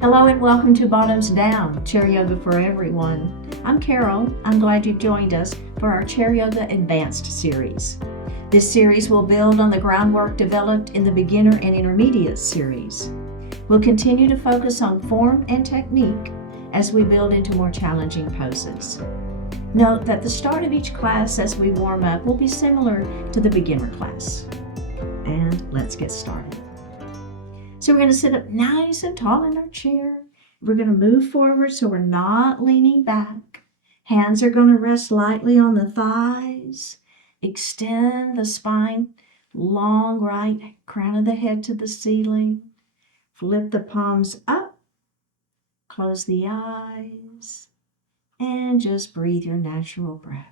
Hello and welcome to Bottoms Down, Chair Yoga for Everyone. I'm Carol. I'm glad you joined us for our Chair Yoga Advanced series. This series will build on the groundwork developed in the Beginner and Intermediate series. We'll continue to focus on form and technique as we build into more challenging poses. Note that the start of each class as we warm up will be similar to the beginner class. And let's get started. So we're going to sit up nice and tall in our chair. We're going to move forward so we're not leaning back. Hands are going to rest lightly on the thighs. Extend the spine, long right crown of the head to the ceiling. Flip the palms up. Close the eyes. And just breathe your natural breath.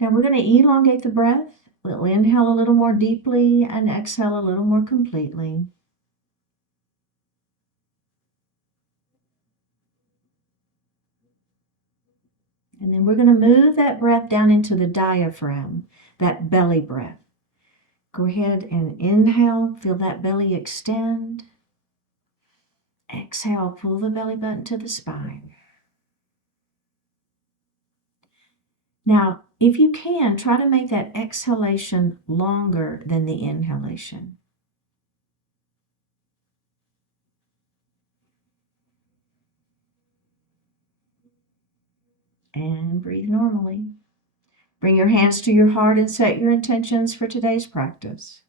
Now we're going to elongate the breath. We'll inhale a little more deeply and exhale a little more completely. And then we're going to move that breath down into the diaphragm, that belly breath. Go ahead and inhale, feel that belly extend. Exhale, pull the belly button to the spine. Now, if you can, try to make that exhalation longer than the inhalation. And breathe normally. Bring your hands to your heart and set your intentions for today's practice.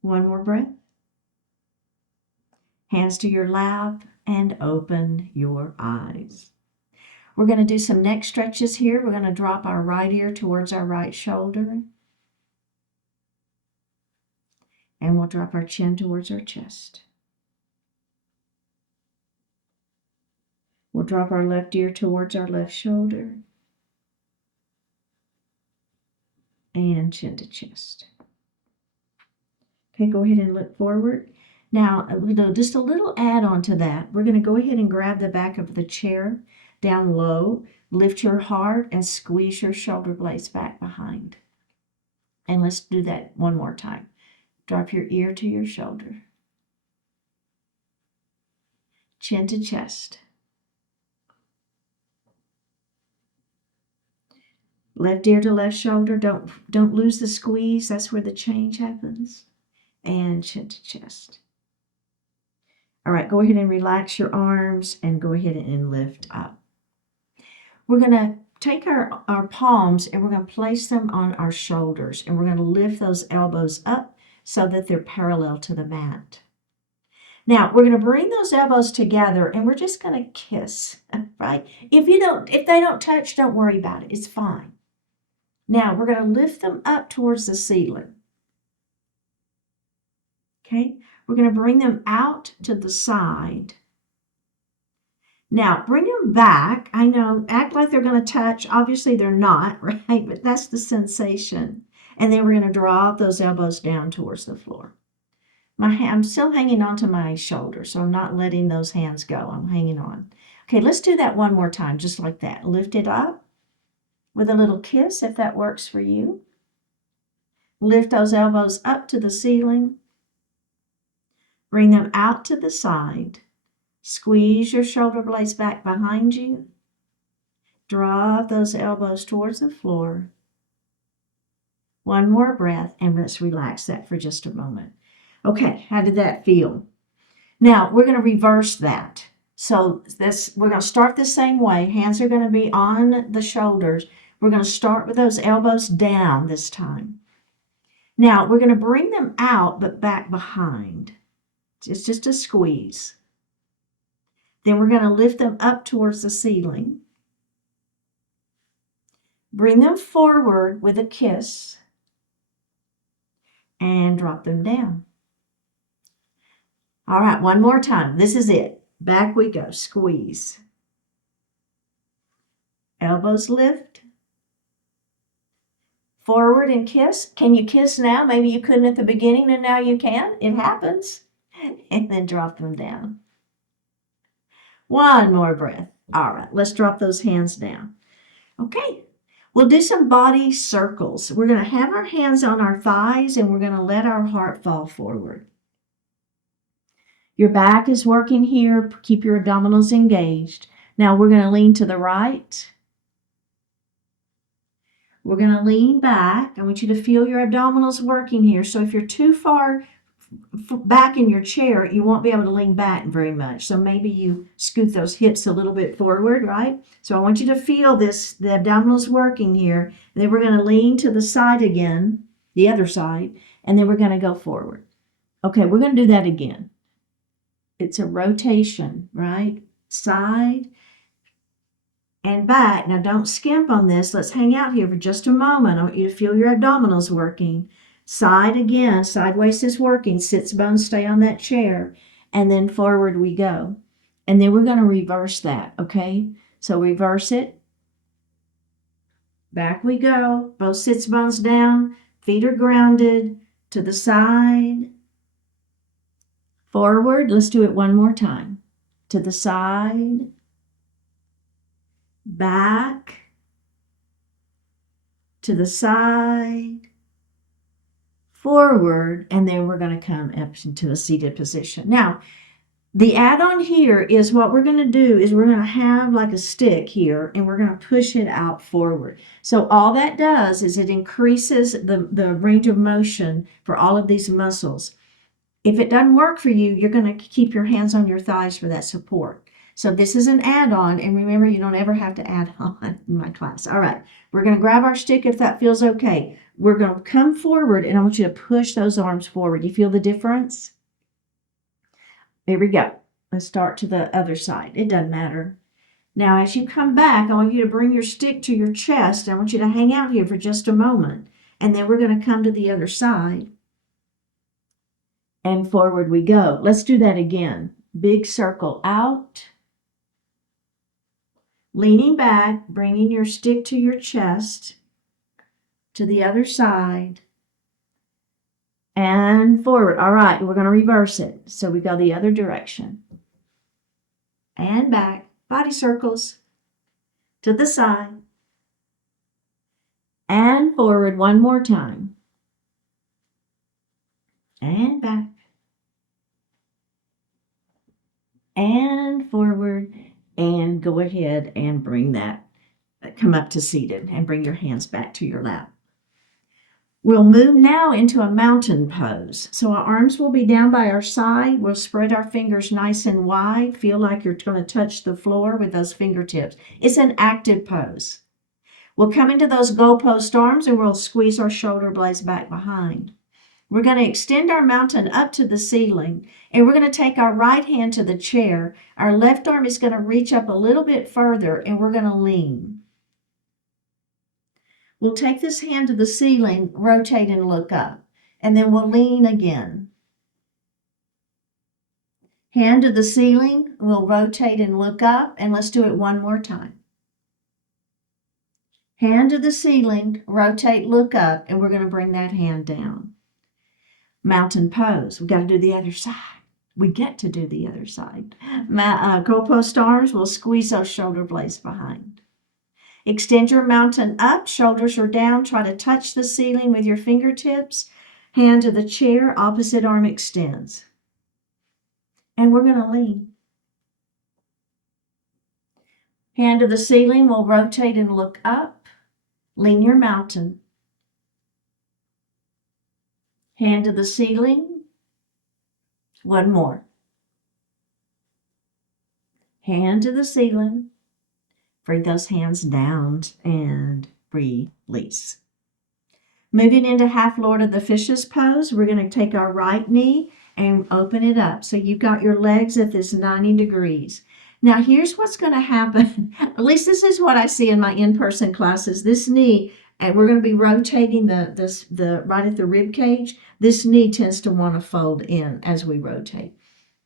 One more breath. Hands to your lap and open your eyes. We're going to do some neck stretches here. We're going to drop our right ear towards our right shoulder. And we'll drop our chin towards our chest. We'll drop our left ear towards our left shoulder. And chin to chest. Okay, go ahead and look forward. Now, just a little add-on to that. We're going to go ahead and grab the back of the chair down low. Lift your heart and squeeze your shoulder blades back behind. And let's do that one more time. Drop your ear to your shoulder. Chin to chest. Left ear to left shoulder. Don't lose the squeeze. That's where the change happens. And chin to chest. All right, go ahead and relax your arms and go ahead and lift up. We're going to take our palms and we're going to place them on our shoulders, and we're going to lift those elbows up so that they're parallel to the mat. Now, we're going to bring those elbows together and we're just going to kiss, right? If they don't touch, don't worry about it. It's fine. Now, we're going to lift them up towards the ceiling. Okay? We're going to bring them out to the side. Now, bring them back. I know, act like they're going to touch. Obviously, they're not, right? But that's the sensation. And then we're going to drop those elbows down towards the floor. I'm still hanging on to my shoulder, so I'm not letting those hands go. I'm hanging on. Okay, let's do that one more time, just like that. Lift it up with a little kiss, if that works for you. Lift those elbows up to the ceiling. Bring them out to the side. Squeeze your shoulder blades back behind you. Drop those elbows towards the floor. One more breath, and let's relax that for just a moment. Okay, how did that feel? Now, we're going to reverse that. So we're going to start the same way. Hands are going to be on the shoulders. We're going to start with those elbows down this time. Now, we're going to bring them out, but back behind. It's just a squeeze. Then we're going to lift them up towards the ceiling. Bring them forward with a kiss. And drop them down. All right, one more time. This is it. Back we go. Squeeze. Elbows lift. Forward and kiss. Can you kiss now? Maybe you couldn't at the beginning and now you can. It happens. And then drop them down. One more breath. All right, let's drop those hands down. Okay, we'll do some body circles. We're going to have our hands on our thighs and we're going to let our heart fall forward. Your back is working here. Keep your abdominals engaged. Now we're going to lean to the right. We're going to lean back. I want you to feel your abdominals working here. So if you're too far back in your chair, you won't be able to lean back very much. So maybe you scoot those hips a little bit forward, right? So I want you to feel this, the abdominals working here. And then we're going to lean to the side again, the other side, and then we're going to go forward. Okay, we're going to do that again. It's a rotation, right? Side and back. Now don't skimp on this. Let's hang out here for just a moment. I want you to feel your abdominals working. Side again, side waist is working. Sits bones stay on that chair. And then forward we go. And then we're going to reverse that, okay? So reverse it. Back we go. Both sits bones down. Feet are grounded. To the side. Forward. Let's do it one more time. To the side. Back. To the side. Forward, and then we're going to come up into a seated position. Now, the add-on here is what we're going to do is we're going to have like a stick here, and we're going to push it out forward. So all that does is it increases the range of motion for all of these muscles. If it doesn't work for you, you're going to keep your hands on your thighs for that support. So this is an add-on, and remember, you don't ever have to add on in my class. All right, we're going to grab our stick if that feels okay. We're going to come forward, and I want you to push those arms forward. You feel the difference? Here we go. Let's start to the other side. It doesn't matter. Now, as you come back, I want you to bring your stick to your chest. I want you to hang out here for just a moment, and then we're going to come to the other side, and forward we go. Let's do that again. Big circle out. Leaning back, bringing your stick to your chest, to the other side, and forward. All right, we're going to reverse it. So we go the other direction. And back, body circles, to the side, and forward one more time. And back, and forward. And go ahead and bring that, come up to seated and bring your hands back to your lap. We'll move now into a mountain pose. So our arms will be down by our side. We'll spread our fingers nice and wide. Feel like you're going to touch the floor with those fingertips. It's an active pose. We'll come into those goalpost arms and we'll squeeze our shoulder blades back behind. We're going to extend our mountain up to the ceiling, and we're going to take our right hand to the chair. Our left arm is going to reach up a little bit further, and we're going to lean. We'll take this hand to the ceiling, rotate, and look up, and then we'll lean again. Hand to the ceiling, we'll rotate and look up, and let's do it one more time. Hand to the ceiling, rotate, look up, and we're going to bring that hand down. Mountain pose. We've got to do the other side. We get to do the other side. Goalpost arms, we'll squeeze those shoulder blades behind. Extend your mountain up, shoulders are down. Try to touch the ceiling with your fingertips. Hand to the chair, opposite arm extends. And we're going to lean. Hand to the ceiling, we'll rotate and look up. Lean your mountain. Hand to the ceiling. One more. Hand to the ceiling. Bring those hands down and release. Moving into half Lord of the Fishes pose, we're going to take our right knee and open it up. So you've got your legs at this 90 degrees. Now here's what's going to happen. At least this is what I see in my in-person classes. This knee, and we're going to be rotating the right at the rib cage. This knee tends to want to fold in as we rotate.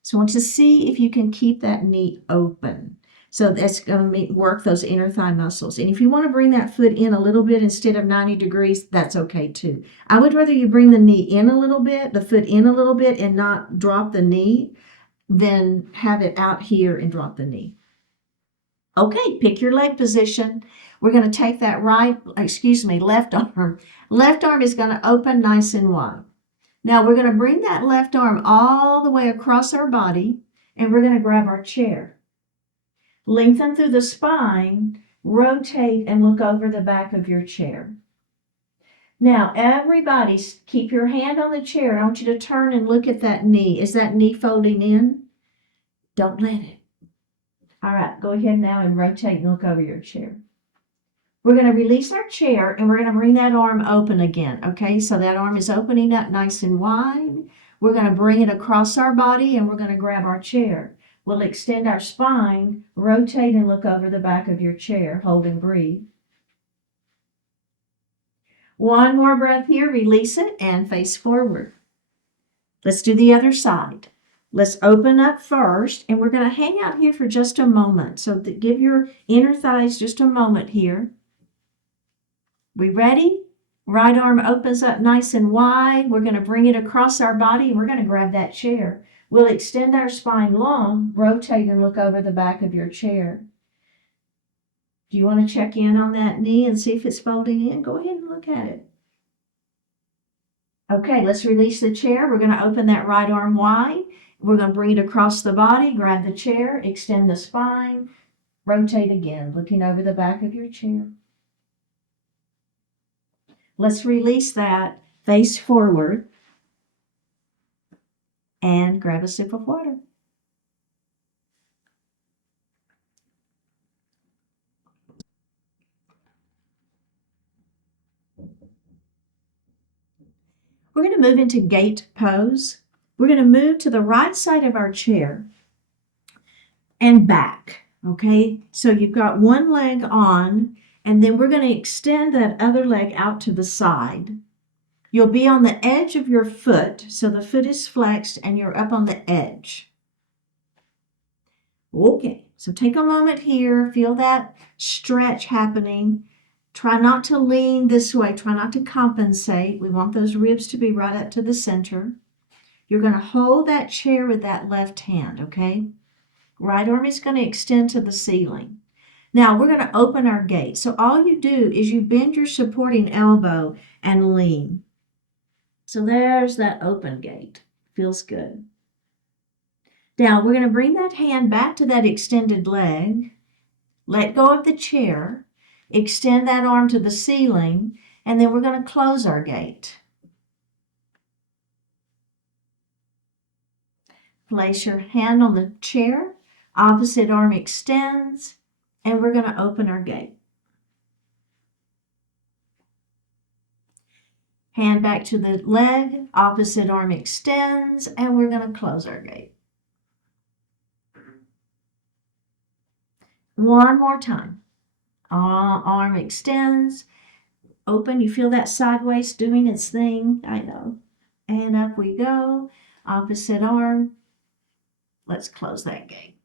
So I want you to see if you can keep that knee open. So that's going to work those inner thigh muscles. And if you want to bring that foot in a little bit instead of 90 degrees, that's okay too. I would rather you bring the knee in a little bit, the foot in a little bit, and not drop the knee. then have it out here and drop the knee. Okay, pick your leg position. We're going to take that left arm. Left arm is going to open nice and wide. Now we're going to bring that left arm all the way across our body, and we're going to grab our chair. Lengthen through the spine, rotate, and look over the back of your chair. Now, everybody, keep your hand on the chair. I want you to turn and look at that knee. Is that knee folding in? Don't let it. All right, go ahead now and rotate and look over your chair. We're going to release our chair and we're going to bring that arm open again. Okay, so that arm is opening up nice and wide. We're going to bring it across our body and we're going to grab our chair. We'll extend our spine, rotate and look over the back of your chair. Hold and breathe. One more breath here, release it and face forward. Let's do the other side. Let's open up first, and we're going to hang out here for just a moment. So give your inner thighs just a moment here. We ready? Right arm opens up nice and wide. We're going to bring it across our body, and we're going to grab that chair. We'll extend our spine long, rotate and look over the back of your chair. Do you want to check in on that knee and see if it's folding in? Go ahead and look at it. Okay, let's release the chair. We're going to open that right arm wide. We're going to bring it across the body, grab the chair, extend the spine, rotate again, looking over the back of your chair. Let's release that, face forward, and grab a sip of water. We're going to move into gate pose. We're going to move to the right side of our chair and back, okay? So you've got one leg on, and then we're going to extend that other leg out to the side. You'll be on the edge of your foot, so the foot is flexed and you're up on the edge. Okay, so take a moment here, feel that stretch happening. Try not to lean this way, try not to compensate. We want those ribs to be right up to the center. You're going to hold that chair with that left hand, okay? Right arm is going to extend to the ceiling. Now we're going to open our gate. So all you do is you bend your supporting elbow and lean. So there's that open gate. Feels good. Now we're going to bring that hand back to that extended leg. Let go of the chair. Extend that arm to the ceiling. And then we're going to close our gate. Place your hand on the chair. Opposite arm extends. And we're going to open our gate. Hand back to the leg. Opposite arm extends. And we're going to close our gate. One more time. Arm extends. Open. You feel that sideways doing its thing. I know. And up we go. Opposite arm. Let's close that gate.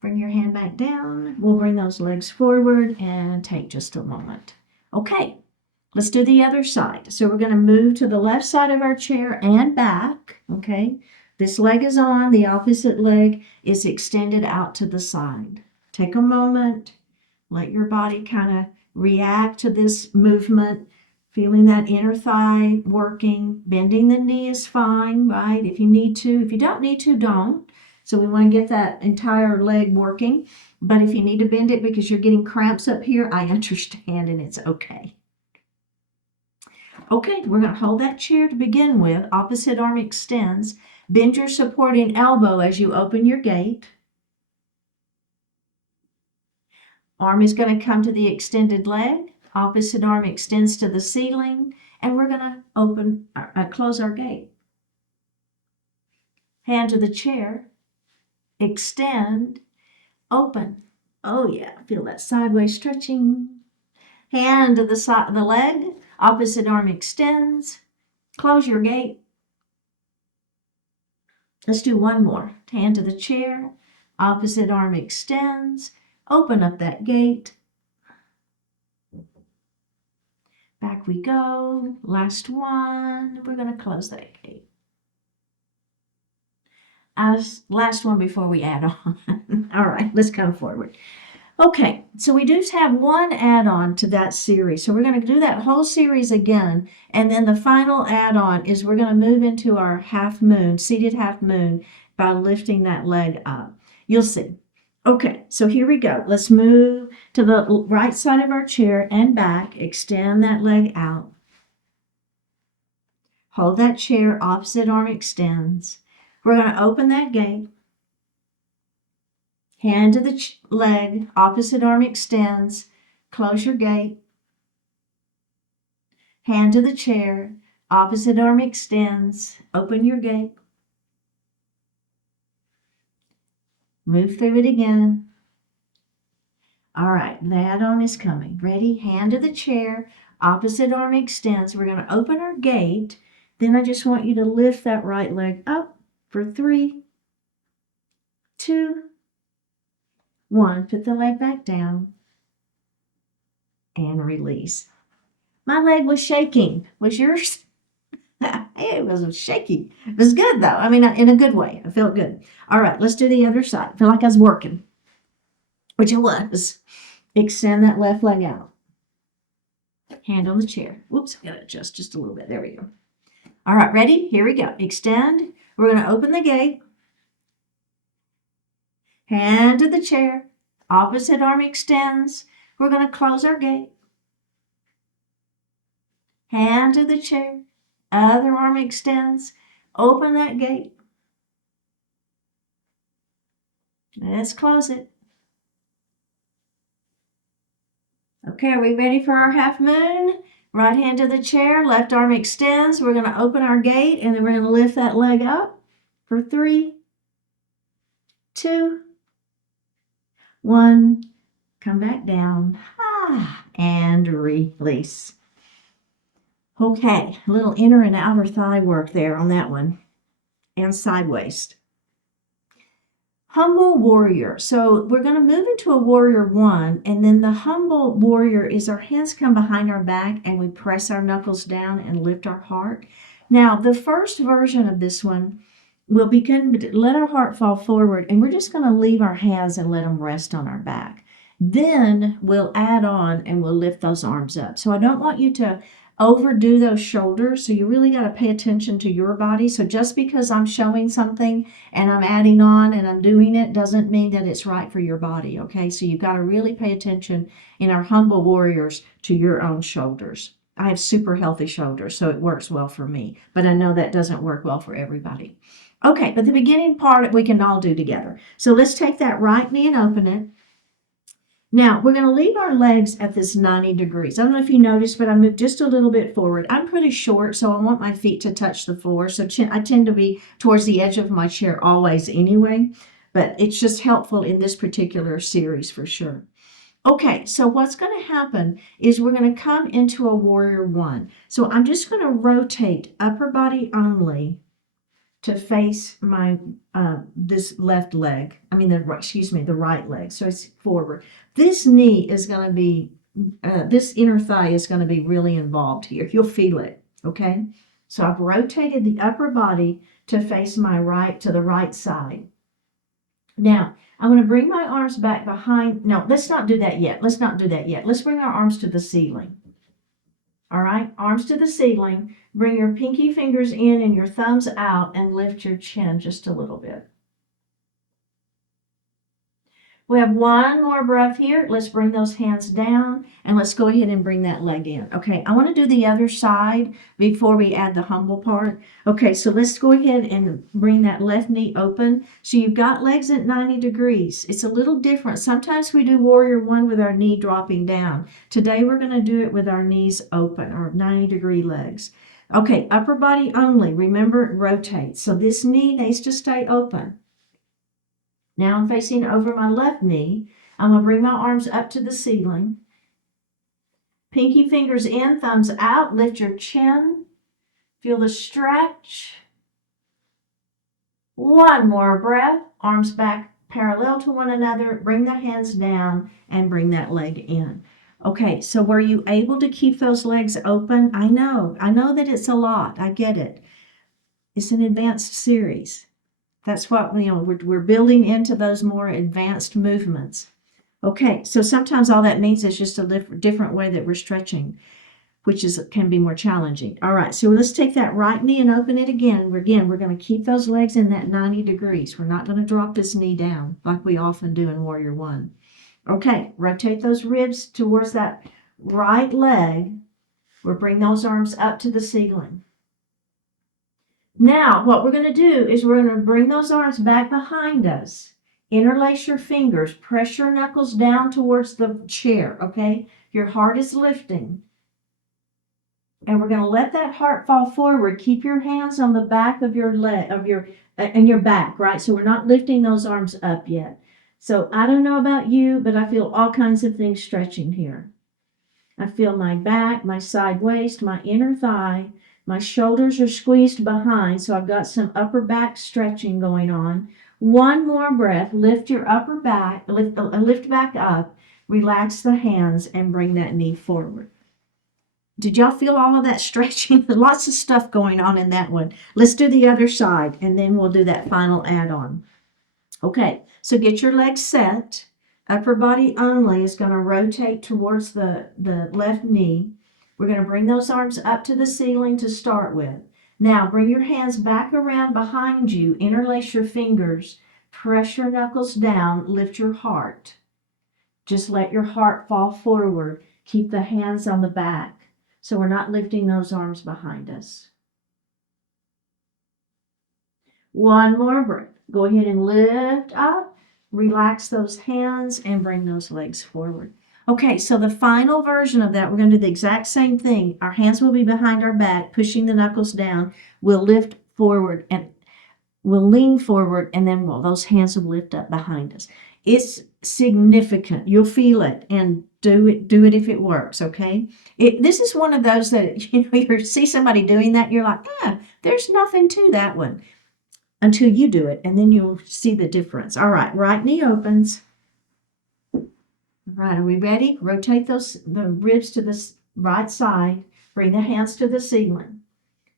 Bring your hand back down. We'll bring those legs forward and take just a moment. Okay, let's do the other side. So we're going to move to the left side of our chair and back. Okay, this leg is on. The opposite leg is extended out to the side. Take a moment. Let your body kind of react to this movement. Feeling that inner thigh working. Bending the knee is fine, right? If you need to. If you don't need to, don't. So we want to get that entire leg working. But if you need to bend it because you're getting cramps up here, I understand and it's okay. Okay, we're going to hold that chair to begin with. Opposite arm extends. Bend your supporting elbow as you open your gate. Arm is going to come to the extended leg. Opposite arm extends to the ceiling. And we're going to close our gate. Hand to the chair. Extend. Open. Oh yeah, feel that sideways stretching. Hand to the leg. Opposite arm extends. Close your gate. Let's do one more. Hand to the chair. Opposite arm extends. Open up that gate. Back we go. Last one. We're going to close that gate. Last one before we add on. All right, let's come forward. Okay, so we do have one add-on to that series. So we're going to do that whole series again. And then the final add-on is we're going to move into our half moon, seated half moon, by lifting that leg up. You'll see. Okay, so here we go. Let's move to the right side of our chair and back. Extend that leg out. Hold that chair, opposite arm extends. We're going to open that gate. Hand to the leg, opposite arm extends. Close your gate. Hand to the chair, opposite arm extends. Open your gate. Move through it again. All right, the add-on is coming. Ready? Hand to the chair, opposite arm extends. We're going to open our gate. Then I just want you to lift that right leg up for 3, 2, 1. Put the leg back down and release. My leg was shaking. Was yours? It was shaky. It was good though. I mean, in a good way. I felt good. All right, let's do the other side. I feel like I was working, which it was. Extend that left leg out. Hand on the chair. Whoops, I got to adjust just a little bit. There we go. All right, ready? Here we go. Extend. We're going to open the gate. Hand to the chair. Opposite arm extends. We're going to close our gate. Hand to the chair. Other arm extends. Open that gate. Let's close it. Okay, are we ready for our half moon? Right hand to the chair, left arm extends. We're going to open our gate and then we're going to lift that leg up for 3, 2, 1. Come back down. And release. Okay, a little inner and outer thigh work there on that one. And side waist. Humble warrior. So we're going to move into a warrior 1, and then the humble warrior is our hands come behind our back and we press our knuckles down and lift our heart. Now, the first version of this one will begin to let our heart fall forward, and we're just going to leave our hands and let them rest on our back. Then we'll add on and we'll lift those arms up. So I don't want you to overdo those shoulders. So you really got to pay attention to your body. So just because I'm showing something and I'm adding on and I'm doing it doesn't mean that it's right for your body. Okay. So you've got to really pay attention in our humble warriors to your own shoulders. I have super healthy shoulders, so it works well for me, but I know that doesn't work well for everybody. Okay. But the beginning part we can all do together. So let's take that right knee and open it. Now, we're going to leave our legs at this 90 degrees. I don't know if you noticed, but I moved just a little bit forward. I'm pretty short, so I want my feet to touch the floor. So I tend to be towards the edge of my chair always anyway, but it's just helpful in this particular series for sure. Okay, so what's going to happen is we're going to come into a warrior 1. So I'm just going to rotate upper body only to face my this left leg. I mean, the right leg. So it's forward. This knee is going to be, this inner thigh is going to be really involved here. You'll feel it. Okay. So I've rotated the upper body to face my right, to the right side. Now I'm going to bring my arms back behind. No, let's not do that yet. Let's not do that yet. Let's bring our arms to the ceiling. All right, arms to the ceiling. Bring your pinky fingers in and your thumbs out and lift your chin just a little bit. We have one more breath here. Let's bring those hands down and let's go ahead and bring that leg in. Okay, I want to do the other side before we add the humble part. Okay, so let's go ahead and bring that left knee open. So you've got legs at 90 degrees. It's a little different. Sometimes we do warrior 1 with our knee dropping down. Today we're going to do it with our knees open, our 90-degree legs. Okay, upper body only. Remember, rotate. So this knee needs to stay open. Now I'm facing over my left knee. I'm going to bring my arms up to the ceiling. Pinky fingers in, thumbs out. Lift your chin. Feel the stretch. One more breath. Arms back parallel to one another. Bring the hands down and bring that leg in. Okay, so were you able to keep those legs open? I know that it's a lot. I get it. It's an advanced series. That's what, we're building into those more advanced movements. Okay, so sometimes all that means is just a different way that we're stretching, which can be more challenging. All right, so let's take that right knee and open it again. We're going to keep those legs in that 90 degrees. We're not going to drop this knee down like we often do in Warrior One. Okay, rotate those ribs towards that right leg. We'll bring those arms up to the ceiling. Now, what we're going to do is we're going to bring those arms back behind us. Interlace your fingers. Press your knuckles down towards the chair, okay? Your heart is lifting. And we're going to let that heart fall forward. Keep your hands on the back of your leg, and your back, right? So we're not lifting those arms up yet. So I don't know about you, but I feel all kinds of things stretching here. I feel my back, my side waist, my inner thigh. My shoulders are squeezed behind, so I've got some upper back stretching going on. One more breath. Lift your upper back, lift back up. Relax the hands and bring that knee forward. Did y'all feel all of that stretching? Lots of stuff going on in that one. Let's do the other side, and then we'll do that final add-on. Okay, so get your legs set. Upper body only is going to rotate towards the left knee. We're going to bring those arms up to the ceiling to start with. Now, bring your hands back around behind you. Interlace your fingers. Press your knuckles down. Lift your heart. Just let your heart fall forward. Keep the hands on the back. So we're not lifting those arms behind us. One more breath. Go ahead and lift up. Relax those hands and bring those legs forward. Okay, so the final version of that, we're going to do the exact same thing. Our hands will be behind our back, pushing the knuckles down. We'll lift forward and we'll lean forward, and then those hands will lift up behind us. It's significant. You'll feel it, and do it if it works, okay? This is one of those that, you see somebody doing that, you're like, there's nothing to that one. Until you do it, and then you'll see the difference. All right, right knee opens. All right, are we ready? Rotate the ribs to the right side. Bring the hands to the ceiling.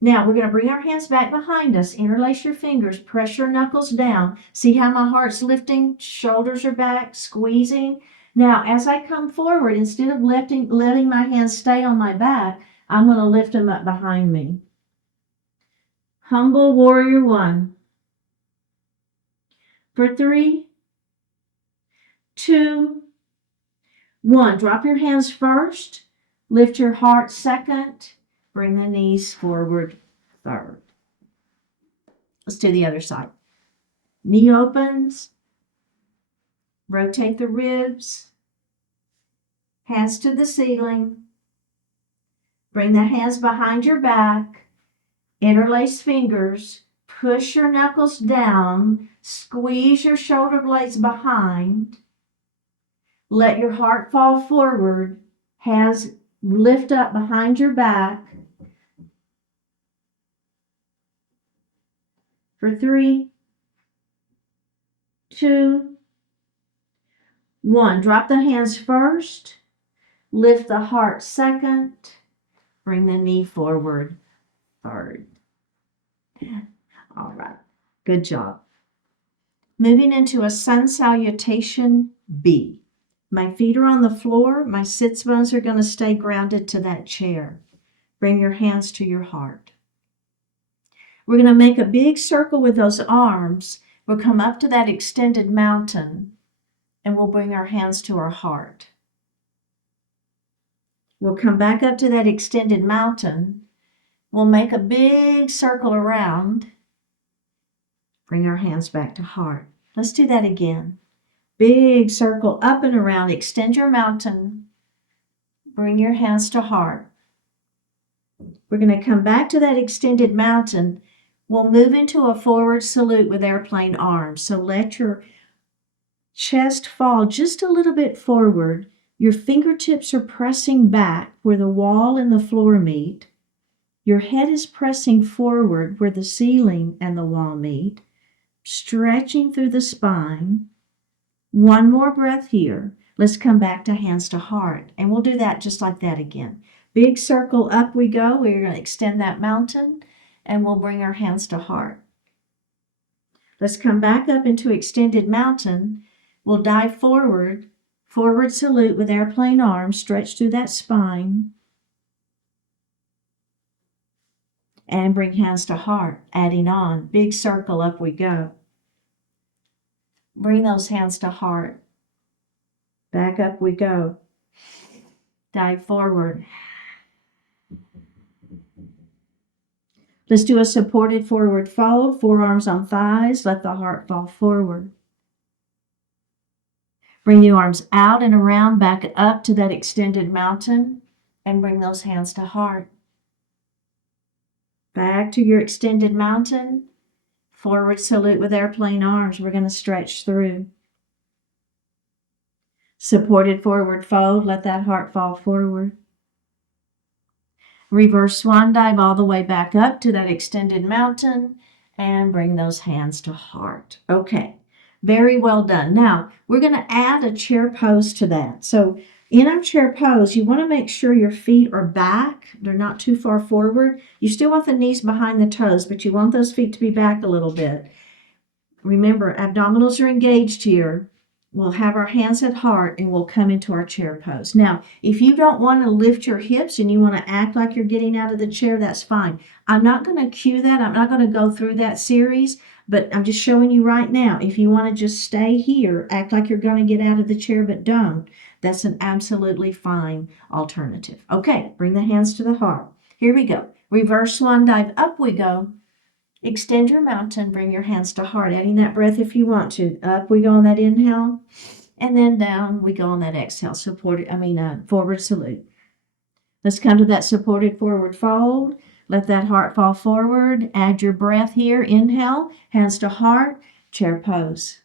Now, we're going to bring our hands back behind us. Interlace your fingers. Press your knuckles down. See how my heart's lifting? Shoulders are back, squeezing. Now, as I come forward, instead of letting my hands stay on my back, I'm going to lift them up behind me. Humble Warrior One. For 3, 2, 1. Drop your hands first. Lift your heart second. Bring the knees forward third. Let's do the other side. Knee opens. Rotate the ribs. Hands to the ceiling. Bring the hands behind your back. Interlace fingers. Push your knuckles down. Squeeze your shoulder blades behind. Let your heart fall forward. Hands lift up behind your back. For 3, 2, 1. Drop the hands first. Lift the heart second. Bring the knee forward third. All right. Good job. Moving into a sun salutation B. My feet are on the floor. My sits bones are going to stay grounded to that chair. Bring your hands to your heart. We're going to make a big circle with those arms. We'll come up to that extended mountain, and we'll bring our hands to our heart. We'll come back up to that extended mountain. We'll make a big circle around. Bring our hands back to heart. Let's do that again. Big circle up and around. Extend your mountain. Bring your hands to heart. We're going to come back to that extended mountain. We'll move into a forward salute with airplane arms. So let your chest fall just a little bit forward. Your fingertips are pressing back where the wall and the floor meet. Your head is pressing forward where the ceiling and the wall meet, stretching through the spine. One more breath here. Let's come back to hands to heart, and we'll do that just like that again. Big circle up we go. We're going to extend that mountain, and we'll bring our hands to heart. Let's come back up into extended mountain. We'll dive forward, forward salute with airplane arms, stretch through that spine. And bring hands to heart, adding on. Big circle, up we go. Bring those hands to heart. Back up we go. Dive forward. Let's do a supported forward fold, forearms on thighs, let the heart fall forward. Bring the arms out and around, back up to that extended mountain, and bring those hands to heart. Back to your extended mountain, forward salute with airplane arms. We're going to stretch through. Supported forward fold, let that heart fall forward. Reverse swan dive all the way back up to that extended mountain and bring those hands to heart. Okay, very well done. Now, we're going to add a chair pose to that. So in our chair pose, you want to make sure your feet are back. They're not too far forward. You still want the knees behind the toes, but you want those feet to be back a little bit. Remember, abdominals are engaged here. We'll have our hands at heart and we'll come into our chair pose. Now, if you don't want to lift your hips and you want to act like you're getting out of the chair, that's fine. I'm not going to cue that. I'm not going to go through that series, but I'm just showing you right now. If you want to just stay here, act like you're going to get out of the chair, but don't, that's an absolutely fine alternative. Okay, bring the hands to the heart. Here we go. Reverse swan dive, up we go. Extend your mountain, bring your hands to heart, adding that breath if you want to. Up we go on that inhale, and then down we go on that exhale. Forward salute. Let's come to that supported forward fold. Let that heart fall forward. Add your breath here. Inhale, hands to heart, chair pose.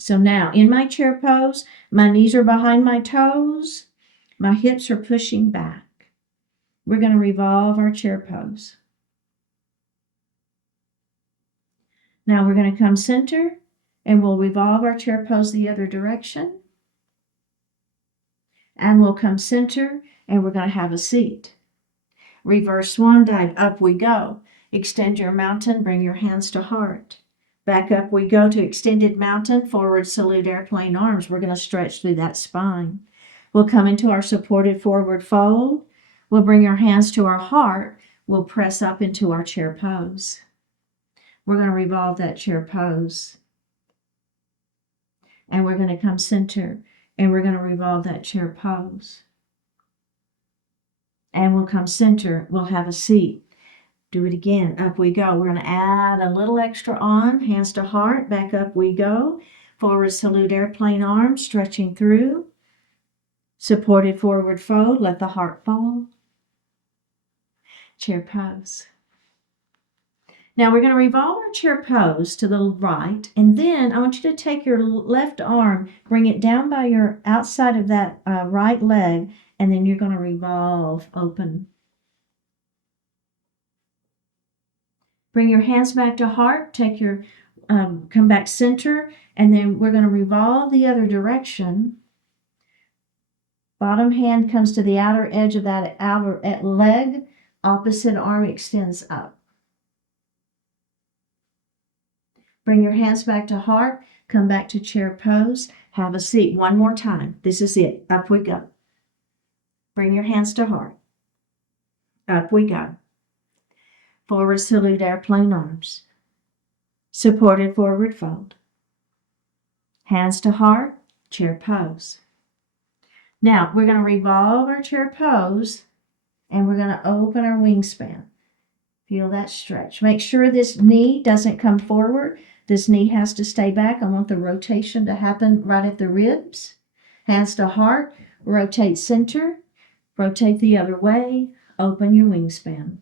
So now, in my chair pose, my knees are behind my toes. My hips are pushing back. We're going to revolve our chair pose. Now we're going to come center and we'll revolve our chair pose the other direction. And we'll come center and we're going to have a seat. Reverse swan dive, up we go. Extend your mountain, bring your hands to heart. Back up we go to extended mountain, forward salute airplane arms. We're going to stretch through that spine. We'll come into our supported forward fold. We'll bring our hands to our heart. We'll press up into our chair pose. We're going to revolve that chair pose. And we're going to come center and we're going to revolve that chair pose. And we'll come center. We'll have a seat. Do it again. Up we go. We're going to add a little extra on. Hands to heart. Back up we go. Forward salute airplane arms. Stretching through. Supported forward fold. Let the heart fall. Chair pose. Now we're going to revolve our chair pose to the right, and then I want you to take your left arm, bring it down by your outside of that right leg, and then you're going to revolve open. Bring your hands back to heart, take your, come back center, and then we're going to revolve the other direction. Bottom hand comes to the outer edge of that outer leg, opposite arm extends up. Bring your hands back to heart. Come back to chair pose. Have a seat. One more time. This is it. Up we go. Bring your hands to heart. Up we go. Forward salute airplane arms. Supported forward fold. Hands to heart. Chair pose. Now we're going to revolve our chair pose and we're going to open our wingspan. Feel that stretch. Make sure this knee doesn't come forward. This knee has to stay back. I want the rotation to happen right at the ribs. Hands to heart. Rotate center. Rotate the other way. Open your wingspan.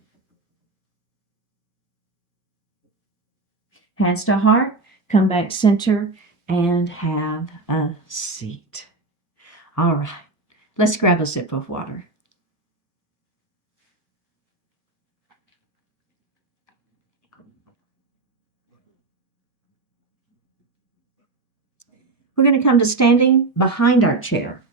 Hands to heart. Come back center and have a seat. All right. Let's grab a sip of water. We're going to come to standing behind our chair.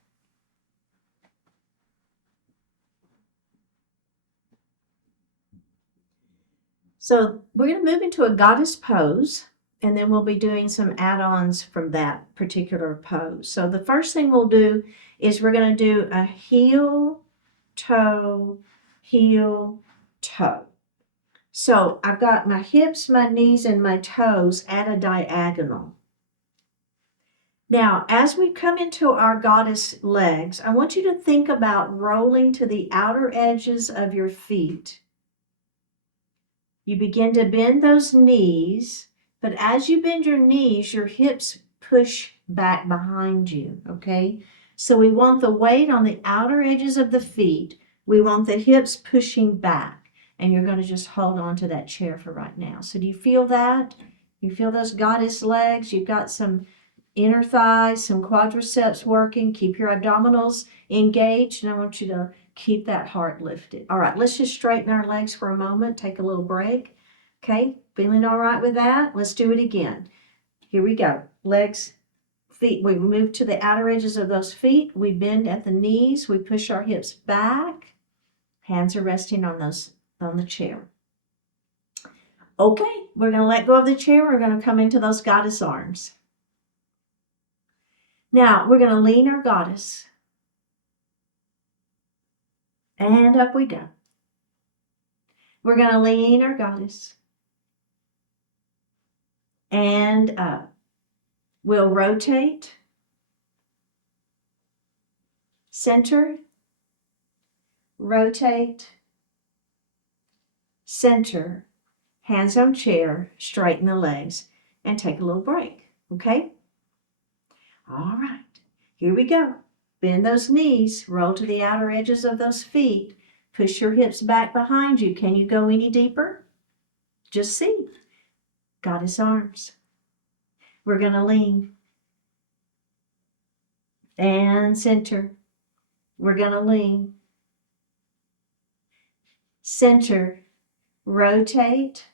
So we're going to move into a goddess pose, and then we'll be doing some add-ons from that particular pose. So the first thing we'll do is we're going to do a heel, toe, heel, toe. So I've got my hips, my knees, and my toes at a diagonal. Now, as we come into our goddess legs, I want you to think about rolling to the outer edges of your feet. You begin to bend those knees, but as you bend your knees, your hips push back behind you, okay? So we want the weight on the outer edges of the feet. We want the hips pushing back, and you're going to just hold on to that chair for right now. So do you feel that? You feel those goddess legs? You've got some inner thighs, some quadriceps working. Keep your abdominals engaged, and I want you to keep that heart lifted. All right, let's just straighten our legs for a moment, take a little break. Okay, feeling all right with that? Let's do it again. Here we go. Legs, feet. We move to the outer edges of those feet. We bend at the knees. We push our hips back. Hands are resting on the chair. Okay, we're going to let go of the chair. We're going to come into those goddess arms. Now, we're going to lean our goddess. And up we go. We're going to lean our goddess. And up. We'll rotate. Center. Rotate. Center. Hands on chair. Straighten the legs. And take a little break. Okay? All right. Here we go. Bend those knees, roll to the outer edges of those feet, push your hips back behind you. Can you go any deeper? Just see. Goddess arms. We're going to lean. And center. We're going to lean. Center. Rotate.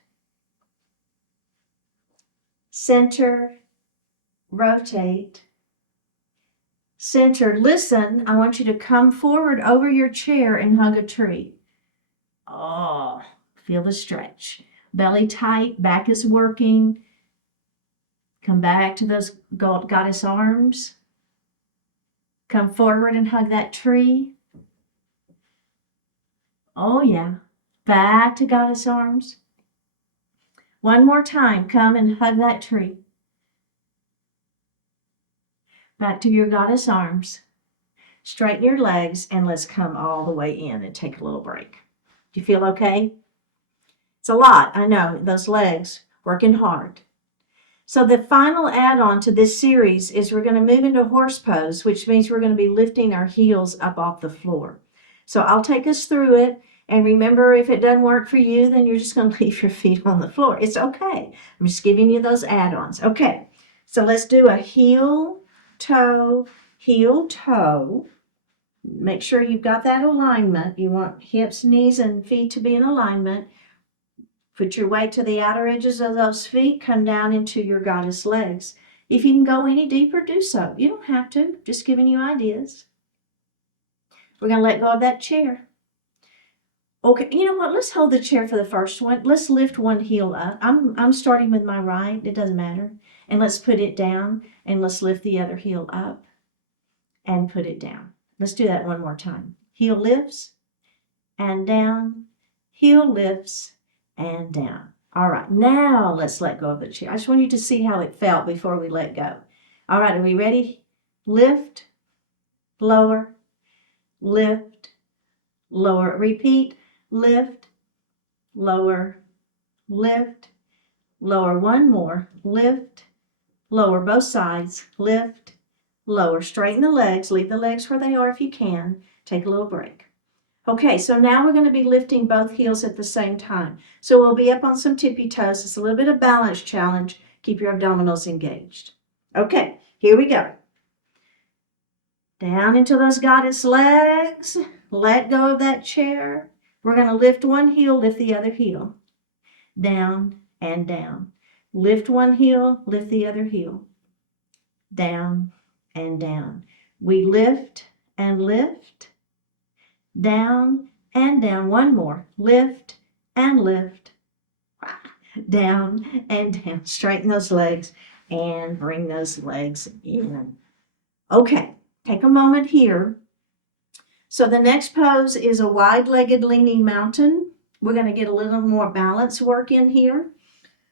Center. Rotate. Center. Listen, I want you to come forward over your chair and hug a tree. Oh, feel the stretch. Belly tight, back is working. Come back to those goddess arms. Come forward and hug that tree. Oh, yeah. Back to goddess arms. One more time. Come and hug that tree. Back to your goddess arms. Straighten your legs and let's come all the way in and take a little break. Do you feel okay? It's a lot, I know, those legs working hard. So the final add-on to this series is we're going to move into horse pose, which means we're going to be lifting our heels up off the floor. So I'll take us through it. And remember, if it doesn't work for you, then you're just going to leave your feet on the floor. It's okay. I'm just giving you those add-ons. Okay, so let's do a heel, toe, heel, toe. Make sure you've got that alignment. You want hips, knees, and feet to be in alignment. Put your weight to the outer edges of those feet. Come down into your goddess legs. If you can go any deeper, do so. You don't have to. Just giving you ideas. We're going to let go of that chair. Okay, you know what? Let's hold the chair for the first one. Let's lift one heel up. I'm starting with my right. It doesn't matter. And let's put it down. And let's lift the other heel up and put it down. Let's do that one more time. Heel lifts and down. Heel lifts and down. All right, now let's let go of the chair. I just want you to see how it felt before we let go. All right, are we ready? Lift, lower, lift, lower. Repeat. Lift, lower, lift, lower. One more. Lift, lower. Both sides. Lift, lower. Straighten the legs. Leave the legs where they are if you can. Take a little break. Okay, so now we're going to be lifting both heels at the same time. So we'll be up on some tippy toes. It's a little bit of balance challenge. Keep your abdominals engaged. Okay, here we go. Down into those goddess legs. Let go of that chair. We're going to lift one heel, lift the other heel. Down and down. Lift one heel, lift the other heel. Down and down. We lift and lift. Down and down. One more. Lift and lift. down and down. Straighten those legs and bring those legs in. Okay, take a moment here. So the next pose is a wide-legged leaning mountain. We're going to get a little more balance work in here.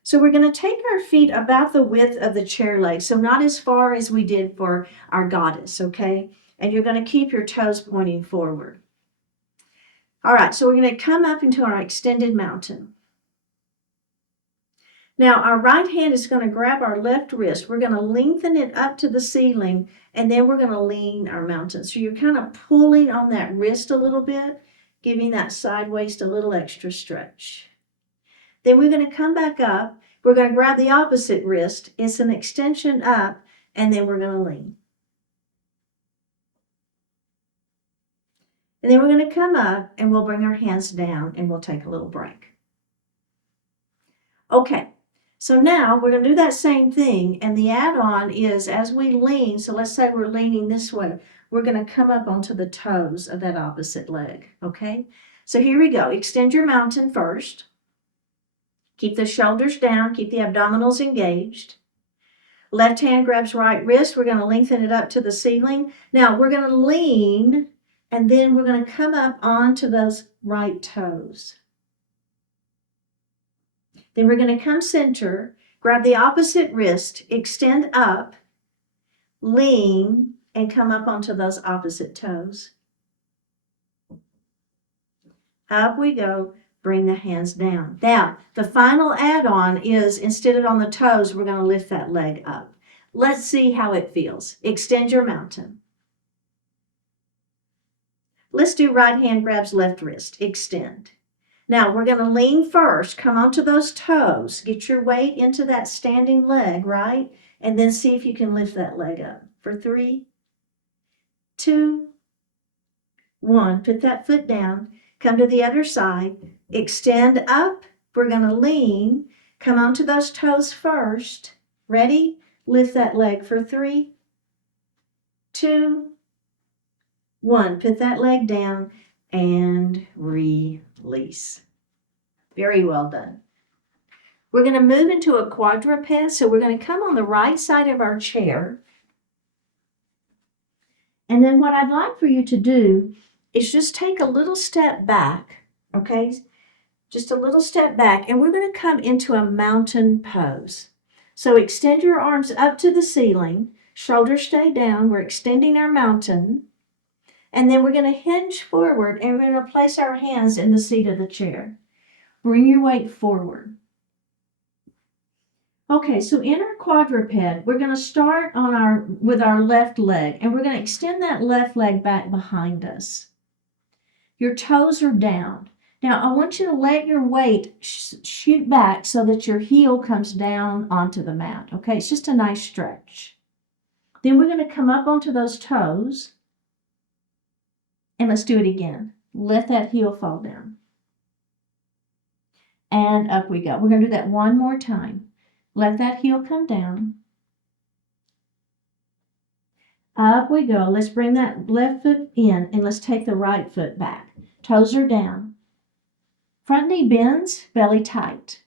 So we're going to take our feet about the width of the chair leg, so not as far as we did for our goddess, okay? And you're going to keep your toes pointing forward. All right, so we're going to come up into our extended mountain. Now, our right hand is going to grab our left wrist. We're going to lengthen it up to the ceiling, and then we're going to lean our mountain. So you're kind of pulling on that wrist a little bit, giving that side waist a little extra stretch. Then we're going to come back up. We're going to grab the opposite wrist. It's an extension up, and then we're going to lean. And then we're going to come up, and we'll bring our hands down, and we'll take a little break. Okay, so now we're going to do that same thing, and the add-on is as we lean, so let's say we're leaning this way, we're going to come up onto the toes of that opposite leg, okay? So here we go. Extend your mountain first. Keep the shoulders down, keep the abdominals engaged. Left hand grabs right wrist. We're going to lengthen it up to the ceiling. Now we're going to lean, and then we're going to come up onto those right toes. Then we're going to come center, grab the opposite wrist, extend up, lean, and come up onto those opposite toes. Up we go. Bring the hands down. Now, the final add-on is instead of on the toes, we're going to lift that leg up. Let's see how it feels. Extend your mountain. Let's do right hand grabs left wrist. Extend. Now, we're going to lean first. Come onto those toes. Get your weight into that standing leg, right? And then see if you can lift that leg up. For 3, 2, 1. Put that foot down. Come to the other side. Extend up. We're going to lean. Come onto those toes first. Ready? Lift that leg for 3, 2, 1. Put that leg down and release. Very well done. We're going to move into a quadruped. So we're going to come on the right side of our chair. And then what I'd like for you to do is just take a little step back, okay? Just a little step back, and we're going to come into a mountain pose. So extend your arms up to the ceiling, shoulders stay down, we're extending our mountain, and then we're going to hinge forward, and we're going to place our hands in the seat of the chair. Bring your weight forward. Okay, so in our quadruped, we're going to start with our left leg, and we're going to extend that left leg back behind us. Your toes are down. Now, I want you to let your weight shoot back so that your heel comes down onto the mat. Okay, it's just a nice stretch. Then we're going to come up onto those toes. And let's do it again. Let that heel fall down. And up we go. We're going to do that one more time. Let that heel come down. Up we go. Let's bring that left foot in and let's take the right foot back. Toes are down. Front knee bends, belly tight.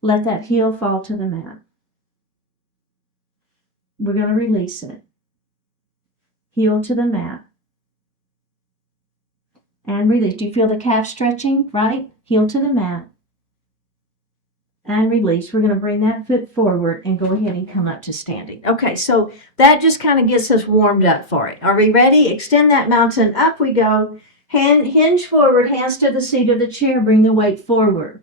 Let that heel fall to the mat. We're going to release it. Heel to the mat. And release. Do you feel the calf stretching? Right? Heel to the mat. And release. We're going to bring that foot forward and go ahead and come up to standing. Okay, so that just kind of gets us warmed up for it. Are we ready? Extend that mountain. Up we go. Hinge forward, hands to the seat of the chair. Bring the weight forward.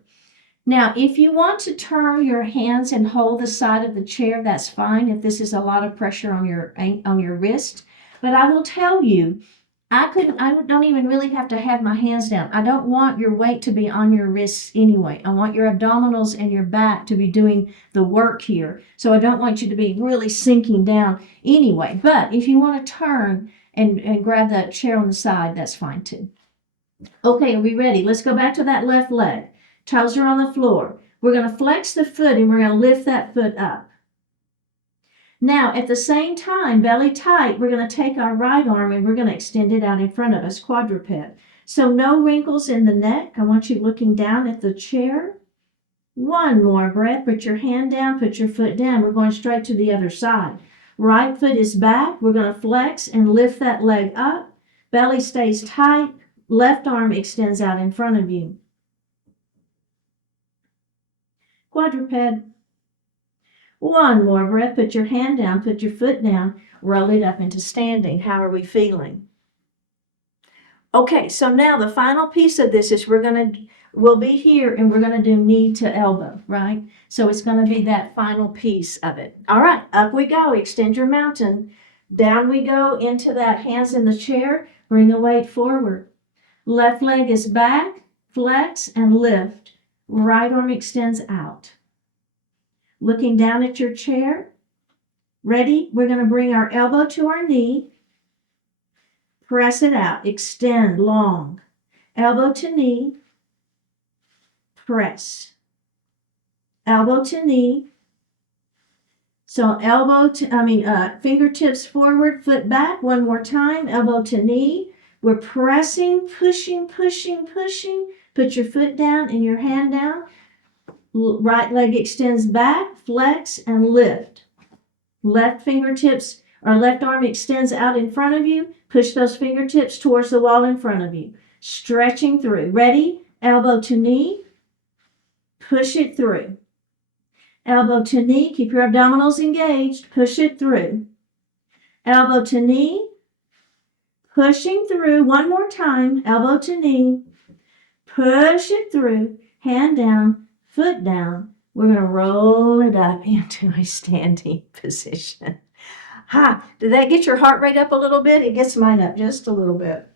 Now, if you want to turn your hands and hold the side of the chair, that's fine if this is a lot of pressure on your wrist. But I will tell you, I don't even really have to have my hands down. I don't want your weight to be on your wrists anyway. I want your abdominals and your back to be doing the work here. So I don't want you to be really sinking down anyway. But if you want to turn and grab that chair on the side, that's fine too. Okay, are we ready? Let's go back to that left leg. Toes are on the floor. We're going to flex the foot and we're going to lift that foot up. Now, at the same time, belly tight, we're going to take our right arm and we're going to extend it out in front of us, quadruped. So no wrinkles in the neck. I want you looking down at the chair. One more breath. Put your hand down, put your foot down. We're going straight to the other side. Right foot is back. We're going to flex and lift that leg up. Belly stays tight. Left arm extends out in front of you. Quadruped. One more breath. Put your hand down, put your foot down. Roll it up into standing. How are we feeling? Okay, so now the final piece of this is we'll be here and we're going to do knee to elbow, right? So it's going to be that final piece of it. All right, up we go. Extend your mountain. Down we go into that hands in the chair. Bring the weight forward. Left leg is back. Flex and lift. Right arm extends out. Looking down at your chair. Ready? We're going to bring our elbow to our knee. Press it out. Extend long. Elbow to knee. Press. Elbow to knee. So fingertips forward, foot back. One more time. Elbow to knee. We're pressing, pushing, pushing, pushing. Put your foot down and your hand down. Right leg extends back, flex, and lift. Left arm extends out in front of you. Push those fingertips towards the wall in front of you. Stretching through. Ready? Elbow to knee. Push it through. Elbow to knee. Keep your abdominals engaged. Push it through. Elbow to knee. Pushing through. One more time. Elbow to knee. Push it through. Hand down. Foot down. We're going to roll it up into a standing position. Did that get your heart rate up a little bit? It gets mine up just a little bit.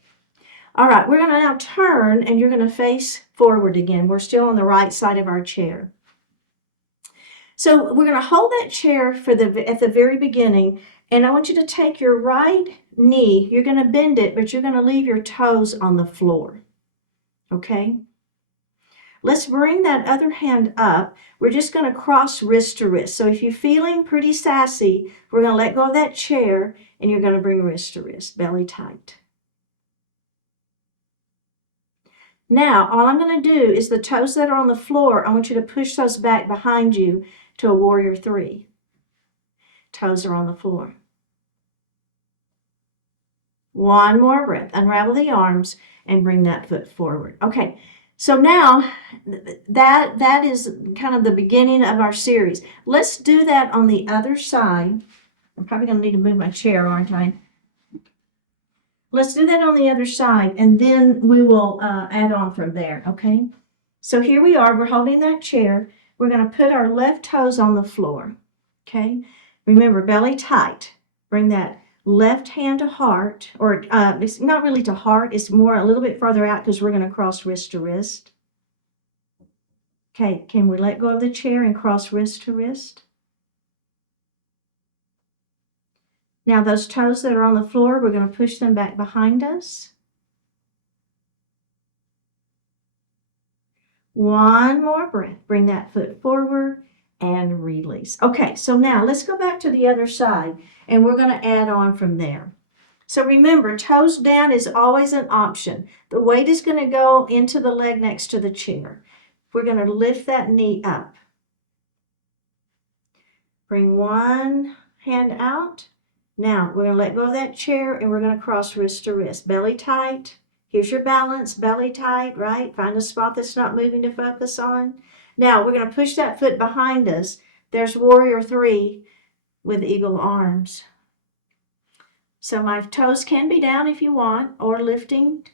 All right, we're going to now turn and you're going to face forward again. We're still on the right side of our chair. So we're going to hold that chair at the very beginning, and I want you to take your right knee. You're going to bend it, but you're going to leave your toes on the floor. Okay? Let's bring that other hand up. We're just going to cross wrist to wrist. So if you're feeling pretty sassy, we're going to let go of that chair and you're going to bring wrist to wrist, belly tight. Now, all I'm going to do is the toes that are on the floor, I want you to push those back behind you to a warrior three. Toes are on the floor. One more breath. Unravel the arms and bring that foot forward. Okay. So now that is kind of the beginning of our series. Let's do that on the other side. I'm probably going to need to move my chair, aren't I? Let's do that on the other side, and then we will add on from there, okay? So here we are. We're holding that chair. We're going to put our left toes on the floor, okay? Remember, belly tight. Bring that left hand to heart, or it's not really to heart, it's more a little bit farther out because we're going to cross wrist to wrist. Okay, can we let go of the chair and cross wrist to wrist? Now those toes that are on the floor, we're going to push them back behind us. One more breath. Bring that foot forward and release. Okay, so now let's go back to the other side, and we're going to add on from there. So remember, toes down is always an option. The weight is going to go into the leg next to the chair. We're going to lift that knee up. Bring one hand out. Now, we're going to let go of that chair, and we're going to cross wrist to wrist. Belly tight. Here's your balance. Belly tight, right? Find a spot that's not moving to focus on. Now, we're going to push that foot behind us. There's warrior three with eagle arms. So my toes can be down if you want, or lifting.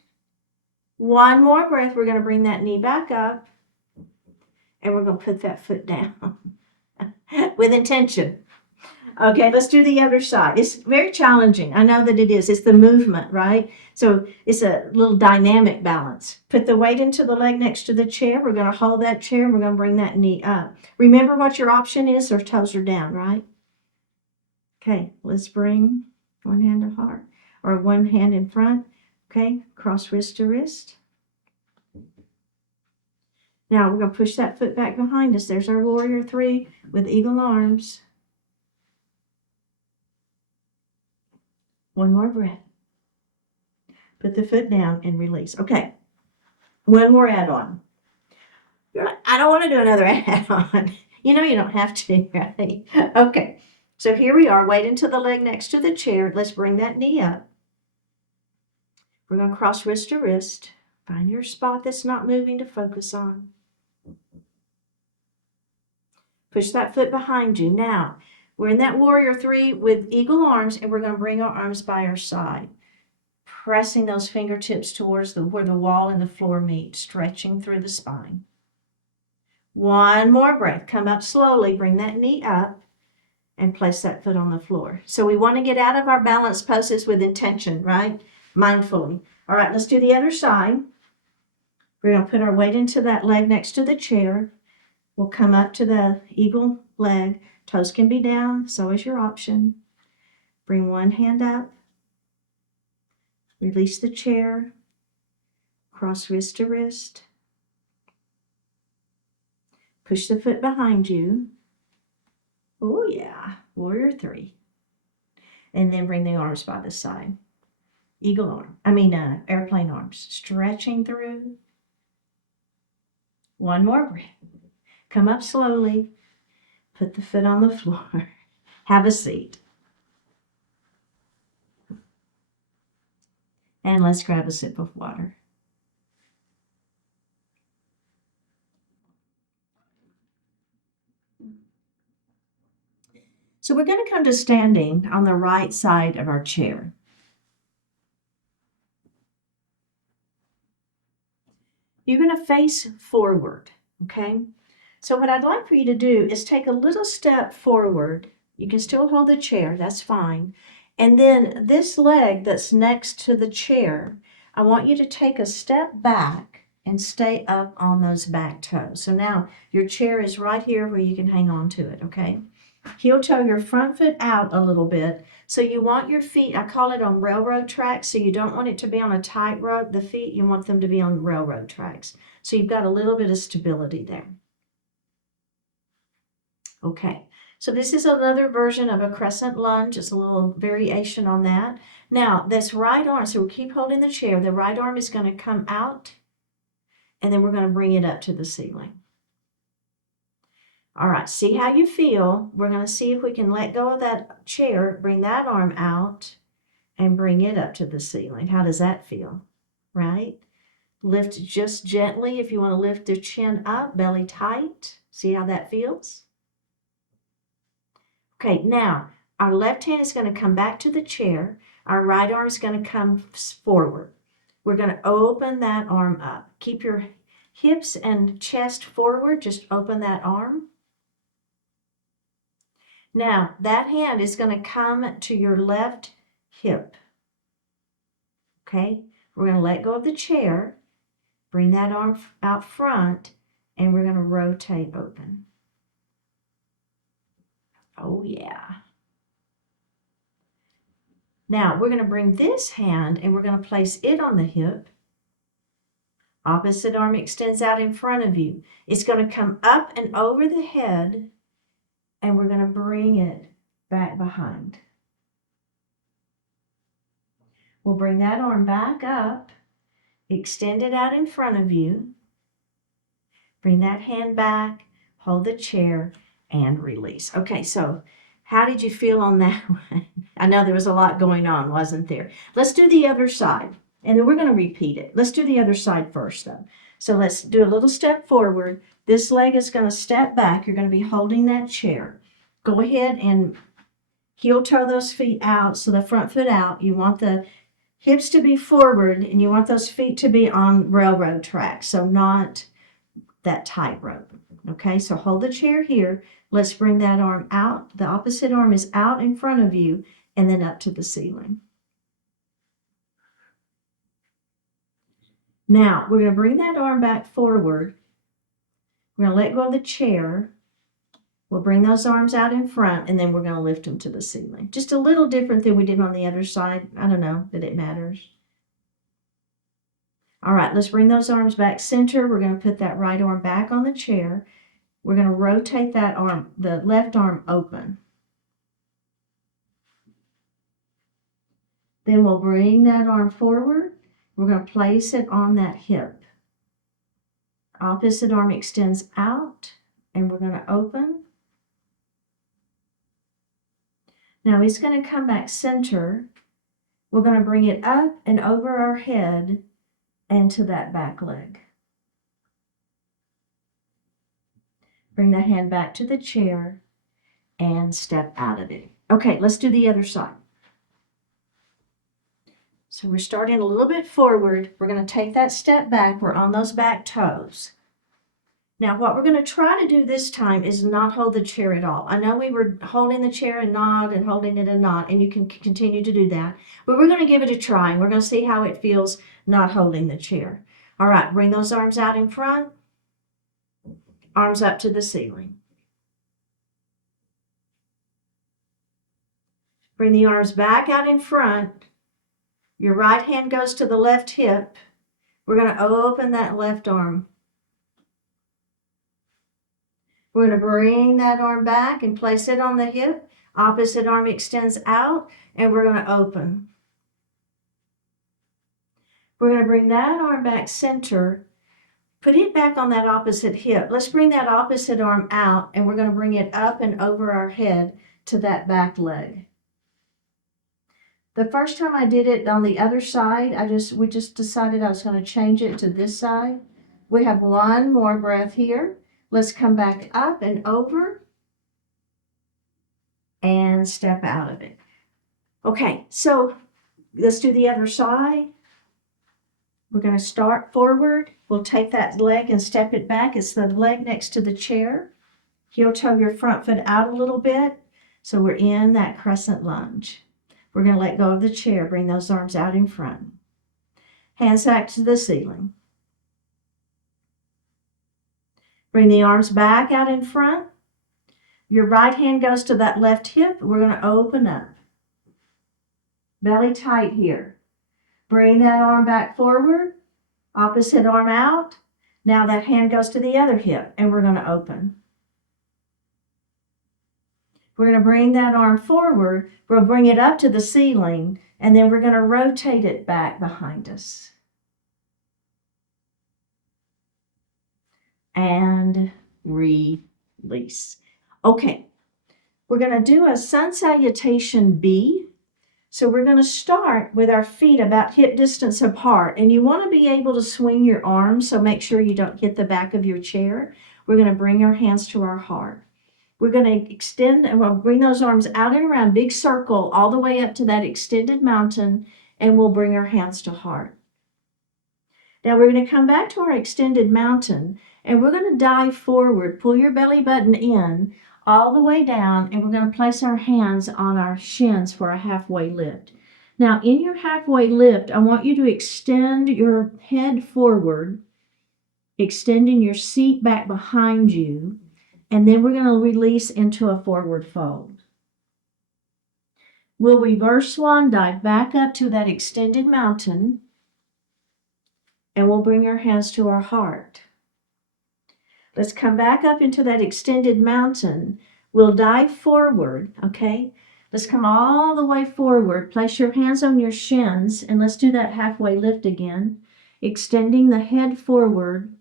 One more breath. We're going to bring that knee back up, and we're going to put that foot down with intention. Okay, let's do the other side. It's very challenging. I know that it is. It's the movement, right? So it's a little dynamic balance. Put the weight into the leg next to the chair. We're going to hold that chair, and we're going to bring that knee up. Remember what your option is, or toes are down, right? Okay, let's bring one hand to heart, or one hand in front. Okay, cross wrist to wrist. Now we're going to push that foot back behind us. There's our warrior three with eagle arms. One more breath. Put the foot down and release. Okay, one more add-on. You're like, I don't want to do another add-on. You know you don't have to, right? Okay, so here we are. Wait until the leg next to the chair. Let's bring that knee up. We're going to cross wrist to wrist. Find your spot that's not moving to focus on. Push that foot behind you. Now, we're in that warrior three with eagle arms, and we're going to bring our arms by our side, pressing those fingertips towards where the wall and the floor meet, stretching through the spine. One more breath. Come up slowly. Bring that knee up and place that foot on the floor. So we want to get out of our balanced poses with intention, right? Mindfully. All right, let's do the other side. We're going to put our weight into that leg next to the chair. We'll come up to the eagle leg. Toes can be down, so is your option. Bring one hand up. Release the chair. Cross wrist to wrist. Push the foot behind you. Oh yeah, warrior three. And then bring the arms by the side. Eagle arm, airplane arms. Stretching through. One more breath. Come up slowly. Put the foot on the floor. Have a seat. And let's grab a sip of water. So we're going to come to standing on the right side of our chair. You're going to face forward, okay? So what I'd like for you to do is take a little step forward. You can still hold the chair, that's fine. And then this leg that's next to the chair, I want you to take a step back and stay up on those back toes. So now your chair is right here where you can hang on to it, okay? Heel toe your front foot out a little bit. So you want your feet, I call it on railroad tracks, so you don't want it to be on a tightrope. The feet, you want them to be on railroad tracks. So you've got a little bit of stability there. Okay, so this is another version of a crescent lunge. It's a little variation on that. Now, this right arm, so we'll keep holding the chair. The right arm is going to come out, and then we're going to bring it up to the ceiling. All right, see how you feel. We're going to see if we can let go of that chair, bring that arm out, and bring it up to the ceiling. How does that feel? Right? Lift just gently if you want to lift the chin up, belly tight. See how that feels? Okay, now our left hand is going to come back to the chair. Our right arm is going to come forward. We're going to open that arm up. Keep your hips and chest forward. Just open that arm. Now, that hand is going to come to your left hip. Okay, we're going to let go of the chair, bring that arm out front, and we're going to rotate open. Oh, yeah. Now, we're going to bring this hand and we're going to place it on the hip. Opposite arm extends out in front of you. It's going to come up and over the head, and we're going to bring it back behind. We'll bring that arm back up, extend it out in front of you, bring that hand back, hold the chair, and release. Okay, so how did you feel on that one? I know there was a lot going on, wasn't there? Let's do the other side, and then we're going to repeat it. Let's do the other side first, though. So let's do a little step forward. This leg is going to step back. You're going to be holding that chair. Go ahead and heel toe those feet out, so the front foot out. You want the hips to be forward, and you want those feet to be on railroad tracks, so not that tightrope. Okay, so hold the chair here. Let's bring that arm out. The opposite arm is out in front of you and then up to the ceiling. Now, we're going to bring that arm back forward. We're going to let go of the chair. We'll bring those arms out in front, and then we're going to lift them to the ceiling. Just a little different than we did on the other side. I don't know that it matters. All right, let's bring those arms back center. We're going to put that right arm back on the chair. We're going to rotate that arm, the left arm open. Then we'll bring that arm forward. We're going to place it on that hip. Opposite arm extends out, and we're going to open. Now he's going to come back center. We're going to bring it up and over our head and to that back leg. Bring the hand back to the chair and step out of it. Okay, let's do the other side. So we're starting a little bit forward. We're going to take that step back. We're on those back toes. Now what we're going to try to do this time is not hold the chair at all. I know we were holding the chair and not and holding it and not, and you can continue to do that. But we're going to give it a try, and we're going to see how it feels not holding the chair. All right, bring those arms out in front. Arms up to the ceiling. Bring the arms back out in front. Your right hand goes to the left hip. We're going to open that left arm. We're going to bring that arm back and place it on the hip. Opposite arm extends out, and we're going to open. We're going to bring that arm back center. Put it back on that opposite hip. Let's bring that opposite arm out, and we're going to bring it up and over our head to that back leg. The first time I did it on the other side, we just decided I was going to change it to this side. We have one more breath here. Let's come back up and over and step out of it. Okay, so let's do the other side. We're going to start forward. We'll take that leg and step it back. It's the leg next to the chair. Heel toe your front foot out a little bit. So we're in that crescent lunge. We're going to let go of the chair. Bring those arms out in front. Hands back to the ceiling. Bring the arms back out in front. Your right hand goes to that left hip. We're going to open up. Belly tight here. Bring that arm back forward. Opposite arm out. Now that hand goes to the other hip, and we're going to open. We're going to bring that arm forward. We'll bring it up to the ceiling, and then we're going to rotate it back behind us. And release. Okay, we're going to do a sun salutation B. So we're going to start with our feet about hip distance apart, and you want to be able to swing your arms, so make sure you don't hit the back of your chair. We're going to bring our hands to our heart. We're going to extend, and we'll bring those arms out and around, big circle, all the way up to that extended mountain, and we'll bring our hands to heart. Now we're going to come back to our extended mountain, and we're going to dive forward. Pull your belly button in all the way down, and we're going to place our hands on our shins for a halfway lift. Now in your halfway lift, I want you to extend your head forward, extending your seat back behind you, and then we're going to release into a forward fold. We'll reverse swan dive back up to that extended mountain, and we'll bring our hands to our heart. Let's come back up into that extended mountain. We'll dive forward, okay? Let's come all the way forward. Place your hands on your shins, and let's do that halfway lift again. Extending the head forward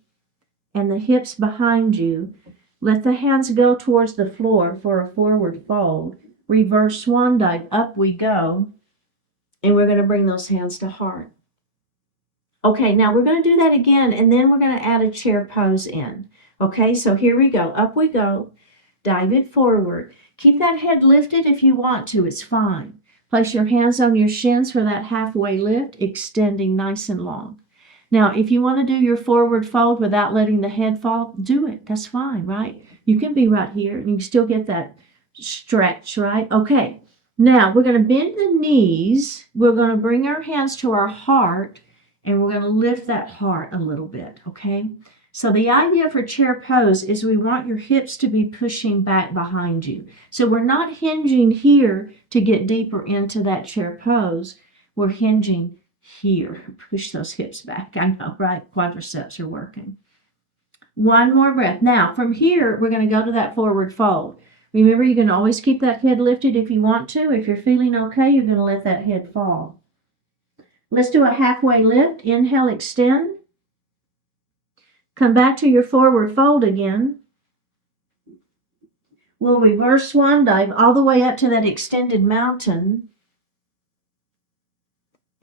and the hips behind you. Let the hands go towards the floor for a forward fold. Reverse swan dive, up we go. And we're going to bring those hands to heart. Okay, now we're going to do that again, and then we're going to add a chair pose in. Okay, so here we go. Up we go. Dive it forward. Keep that head lifted if you want to. It's fine. Place your hands on your shins for that halfway lift, extending nice and long. Now, if you want to do your forward fold without letting the head fall, do it. That's fine, right? You can be right here, and you can still get that stretch, right? Okay, now we're going to bend the knees. We're going to bring our hands to our heart, and we're going to lift that heart a little bit, okay? So the idea for chair pose is we want your hips to be pushing back behind you. So we're not hinging here to get deeper into that chair pose. We're hinging here. Push those hips back. I know, right? Quadriceps are working. One more breath. Now, from here, we're going to go to that forward fold. Remember, you can always keep that head lifted if you want to. If you're feeling okay, you're going to let that head fall. Let's do a halfway lift. Inhale, extend. Come back to your forward fold again. We'll reverse swan dive all the way up to that extended mountain.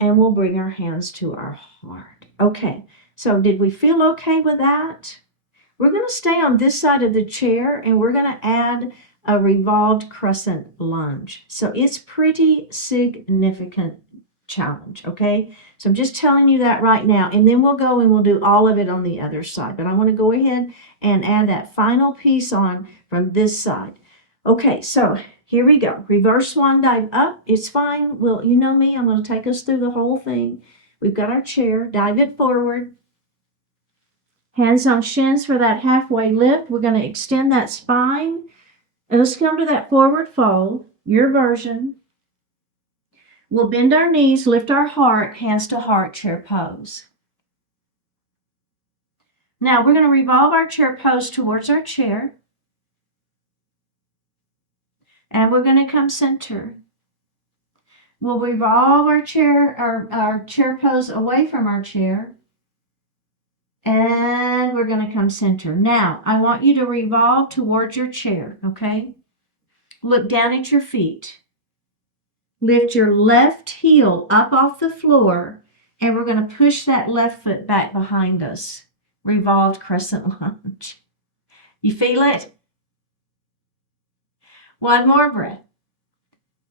And we'll bring our hands to our heart. Okay, so did we feel okay with that? We're going to stay on this side of the chair and we're going to add a revolved crescent lunge. So it's pretty significant challenge, okay? So I'm just telling you that right now, and then we'll go and we'll do all of it on the other side. But I want to go ahead and add that final piece on from this side. Okay, so here we go. Reverse swan dive up. It's fine. Well, you know me, I'm going to take us through the whole thing. We've got our chair. Dive it forward. Hands on shins for that halfway lift. We're going to extend that spine. And let's come to that forward fold, your version. We'll bend our knees, lift our heart, hands to heart, chair pose. Now we're going to revolve our chair pose towards our chair. And we're going to come center. We'll revolve our chair, our chair pose away from our chair. And we're going to come center. Now, I want you to revolve towards your chair, okay? Look down at your feet. Lift your left heel up off the floor, and we're going to push that left foot back behind us. Revolved crescent lunge. You feel it? One more breath.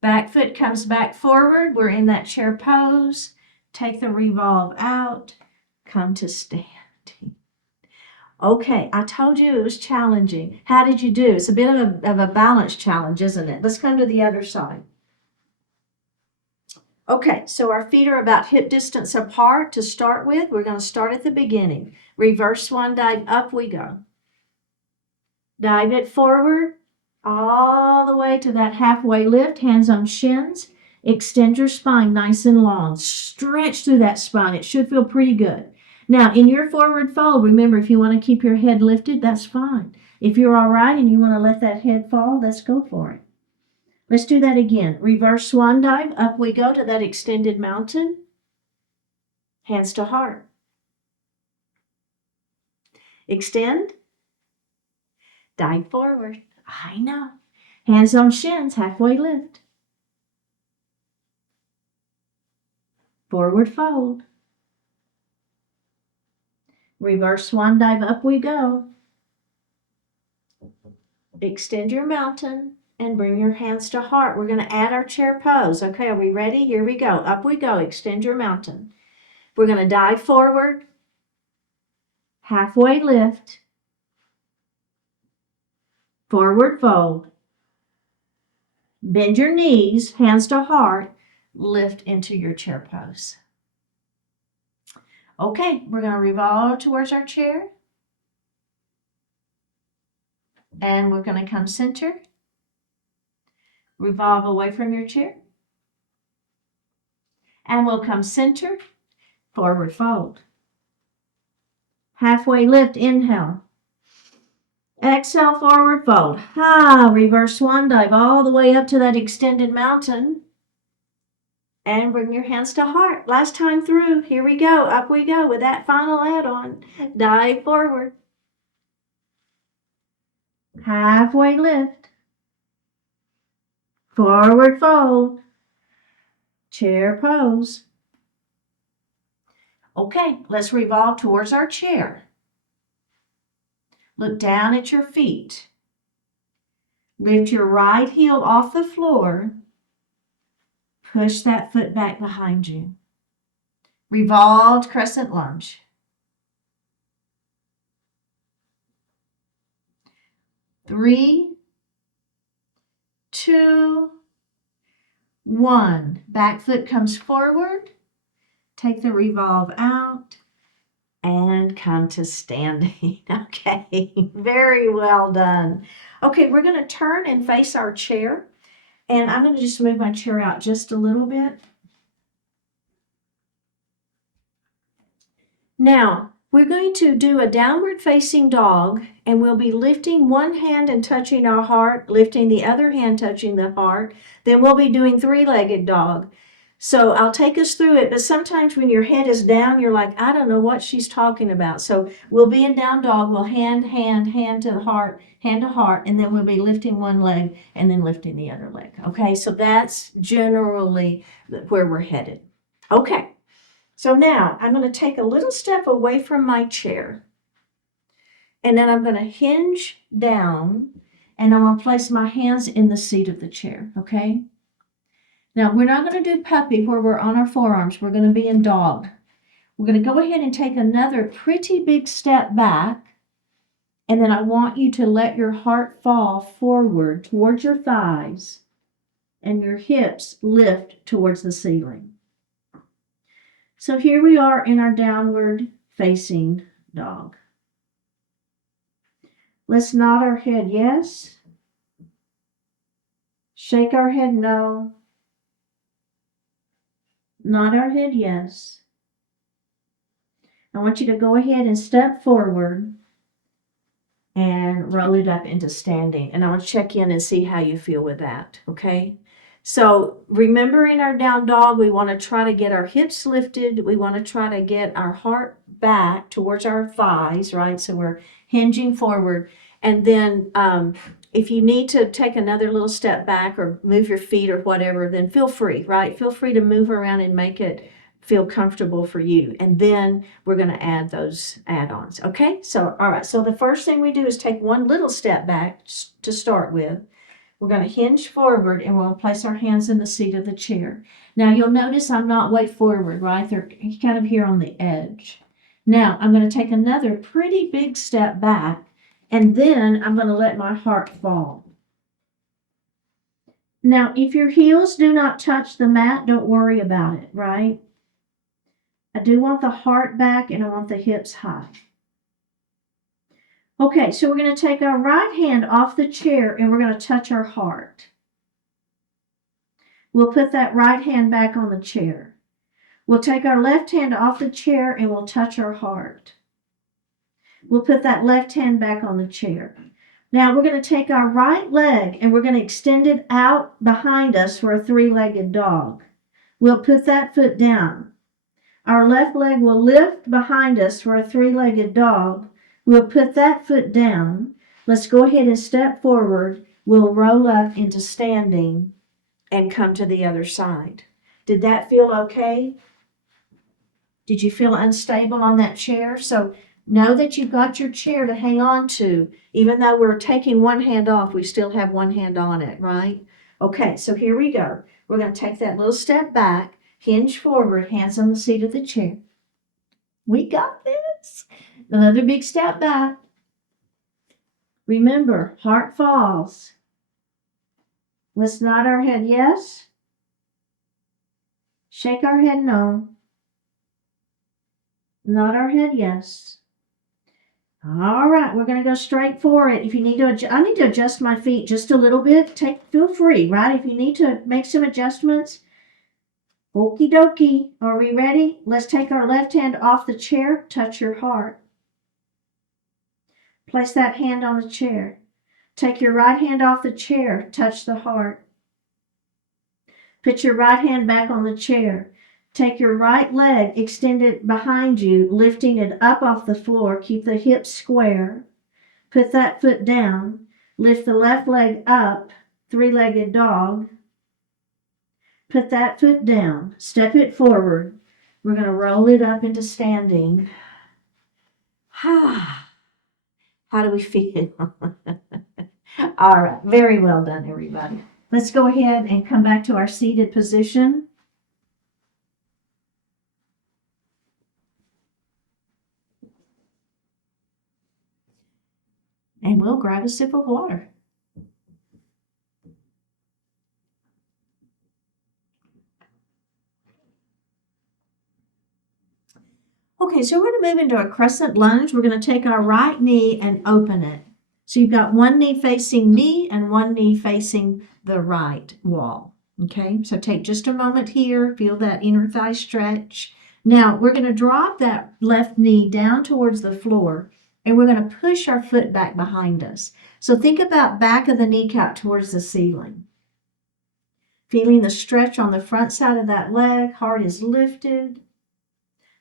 Back foot comes back forward. We're in that chair pose. Take the revolve out. Come to stand. Okay, I told you it was challenging. How did you do? It's a bit of a balance challenge, isn't it? Let's come to the other side. Okay, so our feet are about hip distance apart to start with. We're going to start at the beginning. Reverse swan dive, up we go. Dive it forward, all the way to that halfway lift, hands on shins. Extend your spine nice and long. Stretch through that spine. It should feel pretty good. Now, in your forward fold, remember, if you want to keep your head lifted, that's fine. If you're all right and you want to let that head fall, let's go for it. Let's do that again. Reverse swan dive. Up we go to that extended mountain. Hands to heart. Extend. Dive forward. I know. Hands on shins. Halfway lift. Forward fold. Reverse swan dive. Up we go. Extend your mountain. And bring your hands to heart. We're going to add our chair pose. Okay, are we ready? Here we go. Up we go. Extend your mountain. We're going to dive forward. Halfway lift. Forward fold. Bend your knees, hands to heart. Lift into your chair pose. Okay, we're going to revolve towards our chair. And we're going to come center. Revolve away from your chair. And we'll come center, forward fold. Halfway lift, inhale. Exhale, forward fold. Reverse swan dive all the way up to that extended mountain. And bring your hands to heart. Last time through, here we go. Up we go with that final add-on. Dive forward. Halfway lift. Forward fold. Chair pose. Okay, let's revolve towards our chair. Look down at your feet. Lift your right heel off the floor. Push that foot back behind you. Revolved crescent lunge. 3, 2, 1. Back foot comes forward. Take the revolve out and come to standing. Okay, very well done. Okay, we're going to turn and face our chair. And I'm going to just move my chair out just a little bit. Now, we're going to do a downward facing dog, and we'll be lifting one hand and touching our heart, lifting the other hand touching the heart. Then we'll be doing three-legged dog. So I'll take us through it, but sometimes when your head is down, you're like, I don't know what she's talking about. So we'll be in down dog, we'll hand to the heart, hand to heart, and then we'll be lifting one leg and then lifting the other leg. Okay, so that's generally where we're headed. Okay, so now I'm going to take a little step away from my chair, and then I'm going to hinge down, and I'm going to place my hands in the seat of the chair, okay? Now, we're not going to do puppy where we're on our forearms. We're going to be in dog. We're going to go ahead and take another pretty big step back. And then I want you to let your heart fall forward towards your thighs and your hips lift towards the ceiling. So here we are in our downward facing dog. Let's nod our head yes. Shake our head no. Nod our head yes. I want you to go ahead and step forward and roll it up into standing. And I want to check in and see how you feel with that, okay? So remember, in our down dog, we want to try to get our hips lifted. We want to try to get our heart back towards our thighs, right? So we're hinging forward. And then if you need to take another little step back or move your feet or whatever, then feel free, right? Feel free to move around and make it feel comfortable for you. And then we're going to add those add-ons. Okay, so all right, so the first thing we do is take one little step back to start with. We're going to hinge forward and we'll place our hands in the seat of the chair. Now you'll notice I'm not way forward, right? They're kind of here on the edge. Now I'm going to take another pretty big step back, and then I'm going to let my heart fall. Now if your heels do not touch the mat, don't worry about it, right? I do want the heart back and I want the hips high. Okay, so we're going to take our right hand off the chair and we're going to touch our heart. We'll put that right hand back on the chair. We'll take our left hand off the chair and we'll touch our heart. We'll put that left hand back on the chair. Now we're going to take our right leg and we're going to extend it out behind us for a three-legged dog. We'll put that foot down. Our left leg will lift behind us for a three-legged dog. We'll put that foot down. Let's go ahead and step forward. We'll roll up into standing and come to the other side. Did that feel okay? Did you feel unstable on that chair? So know that you've got your chair to hang on to. Even though we're taking one hand off, we still have one hand on it, right? Okay, so here we go. We're going to take that little step back. Hinge forward, hands on the seat of the chair. We got this. Another big step back. Remember, heart falls. Let's nod our head yes. Shake our head no. Nod our head yes. All right, we're going to go straight for it. If you need to, I need to adjust my feet just a little bit. Feel free, right? If you need to make some adjustments, okie dokie. Are we ready? Let's take our left hand off the chair. Touch your heart. Place that hand on the chair. Take your right hand off the chair. Touch the heart. Put your right hand back on the chair. Take your right leg, extend it behind you, lifting it up off the floor. Keep the hips square. Put that foot down. Lift the left leg up, three-legged dog. Put that foot down. Step it forward. We're going to roll it up into standing. How do we feel? All right. Very well done, everybody. Let's go ahead and come back to our seated position. And we'll grab a sip of water. Okay, so we're going to move into a crescent lunge. We're going to take our right knee and open it. So you've got one knee facing me and one knee facing the right wall. Okay, so take just a moment here. Feel that inner thigh stretch. Now we're going to drop that left knee down towards the floor and we're going to push our foot back behind us. So think about back of the kneecap towards the ceiling. Feeling the stretch on the front side of that leg, heart is lifted.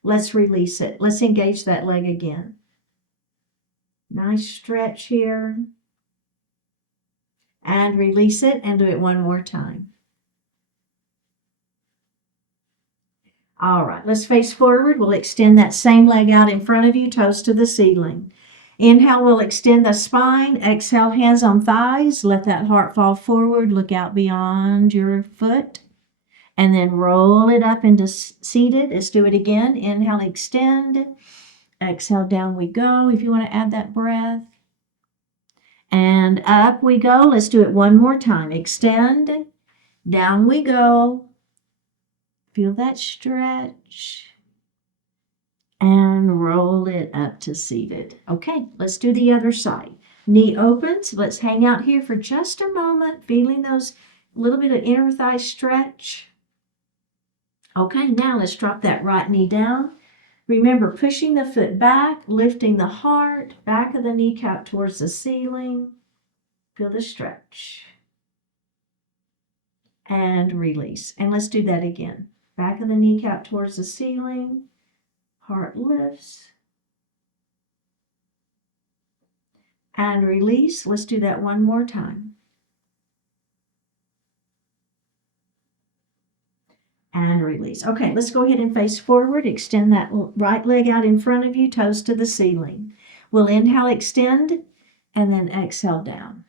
Let's release it. Let's engage that leg again. Nice stretch here. And release it and do it one more time. All right, let's face forward. We'll extend that same leg out in front of you, toes to the ceiling. Inhale, we'll extend the spine. Exhale, hands on thighs. Let that heart fall forward. Look out beyond your foot. And then roll it up into seated. Let's do it again. Inhale, extend. Exhale, down we go. If you want to add that breath. And up we go. Let's do it one more time. Extend. Down we go. Feel that stretch. And roll it up to seated. Okay, let's do the other side. Knee opens. Let's hang out here for just a moment, feeling those little bit of inner thigh stretch. Okay, now let's drop that right knee down. Remember, pushing the foot back, lifting the heart, back of the kneecap towards the ceiling. Feel the stretch. And release. And let's do that again. Back of the kneecap towards the ceiling. Heart lifts. And release. Let's do that one more time. And release. Okay, let's go ahead and face forward. Extend that right leg out in front of you, toes to the ceiling. We'll inhale, extend, and then exhale down.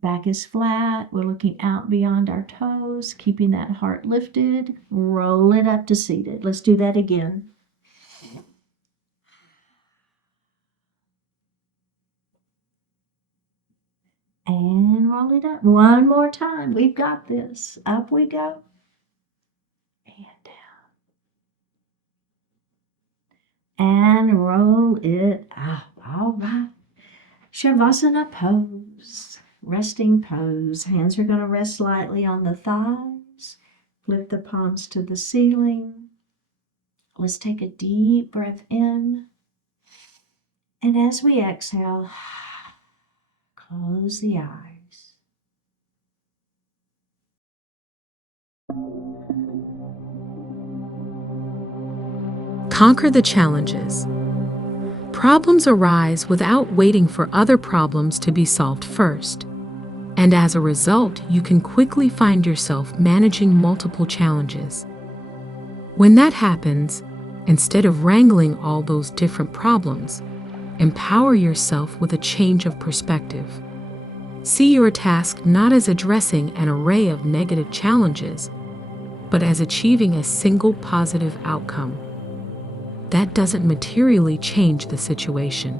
Back is flat. We're looking out beyond our toes, keeping that heart lifted. Roll it up to seated. Let's do that again. And roll it up. One more time. We've got this. Up we go. And down. And roll it up. All right. Shavasana pose. Resting pose. Hands are going to rest lightly on the thighs. Flip the palms to the ceiling. Let's take a deep breath in. And as we exhale, close the eyes. Conquer the challenges. Problems arise without waiting for other problems to be solved first. And as a result, you can quickly find yourself managing multiple challenges. When that happens, instead of wrangling all those different problems, empower yourself with a change of perspective. See your task not as addressing an array of negative challenges, but as achieving a single positive outcome. That doesn't materially change the situation.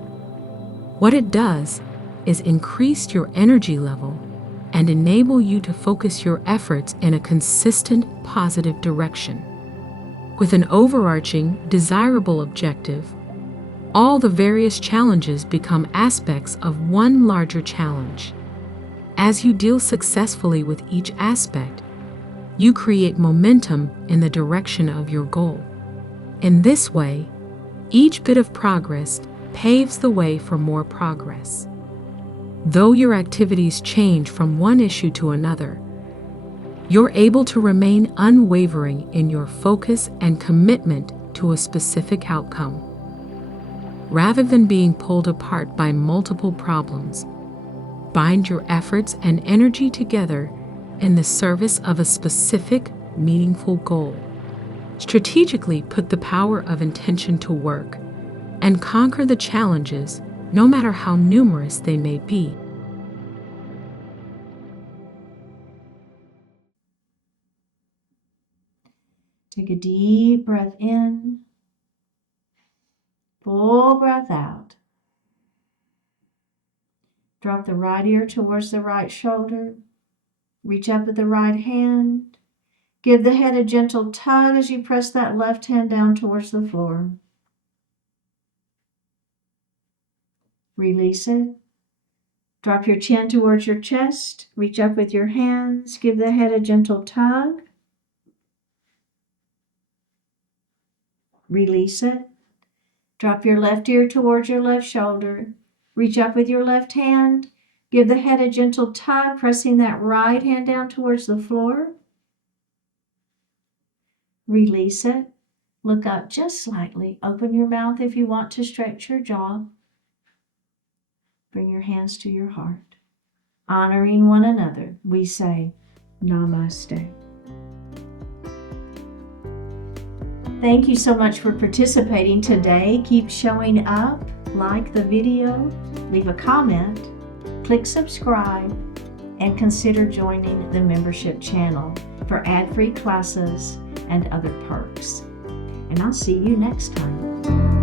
What it does is increase your energy level and enable you to focus your efforts in a consistent, positive direction. With an overarching, desirable objective, all the various challenges become aspects of one larger challenge. As you deal successfully with each aspect, you create momentum in the direction of your goal. In this way, each bit of progress paves the way for more progress. Though your activities change from one issue to another, you're able to remain unwavering in your focus and commitment to a specific outcome. Rather than being pulled apart by multiple problems, bind your efforts and energy together in the service of a specific, meaningful goal. Strategically put the power of intention to work and conquer the challenges, no matter how numerous they may be. Take a deep breath in, full breath out. Drop the right ear towards the right shoulder. Reach up with the right hand. Give the head a gentle tug as you press that left hand down towards the floor. Release it. Drop your chin towards your chest. Reach up with your hands. Give the head a gentle tug. Release it. Drop your left ear towards your left shoulder. Reach up with your left hand. Give the head a gentle tug, pressing that right hand down towards the floor. Release it. Look up just slightly. Open your mouth if you want to stretch your jaw. Bring your hands to your heart. Honoring one another, we say, Namaste. Thank you so much for participating today. Keep showing up, like the video, leave a comment, click subscribe, and consider joining the membership channel for ad-free classes and other perks. And I'll see you next time.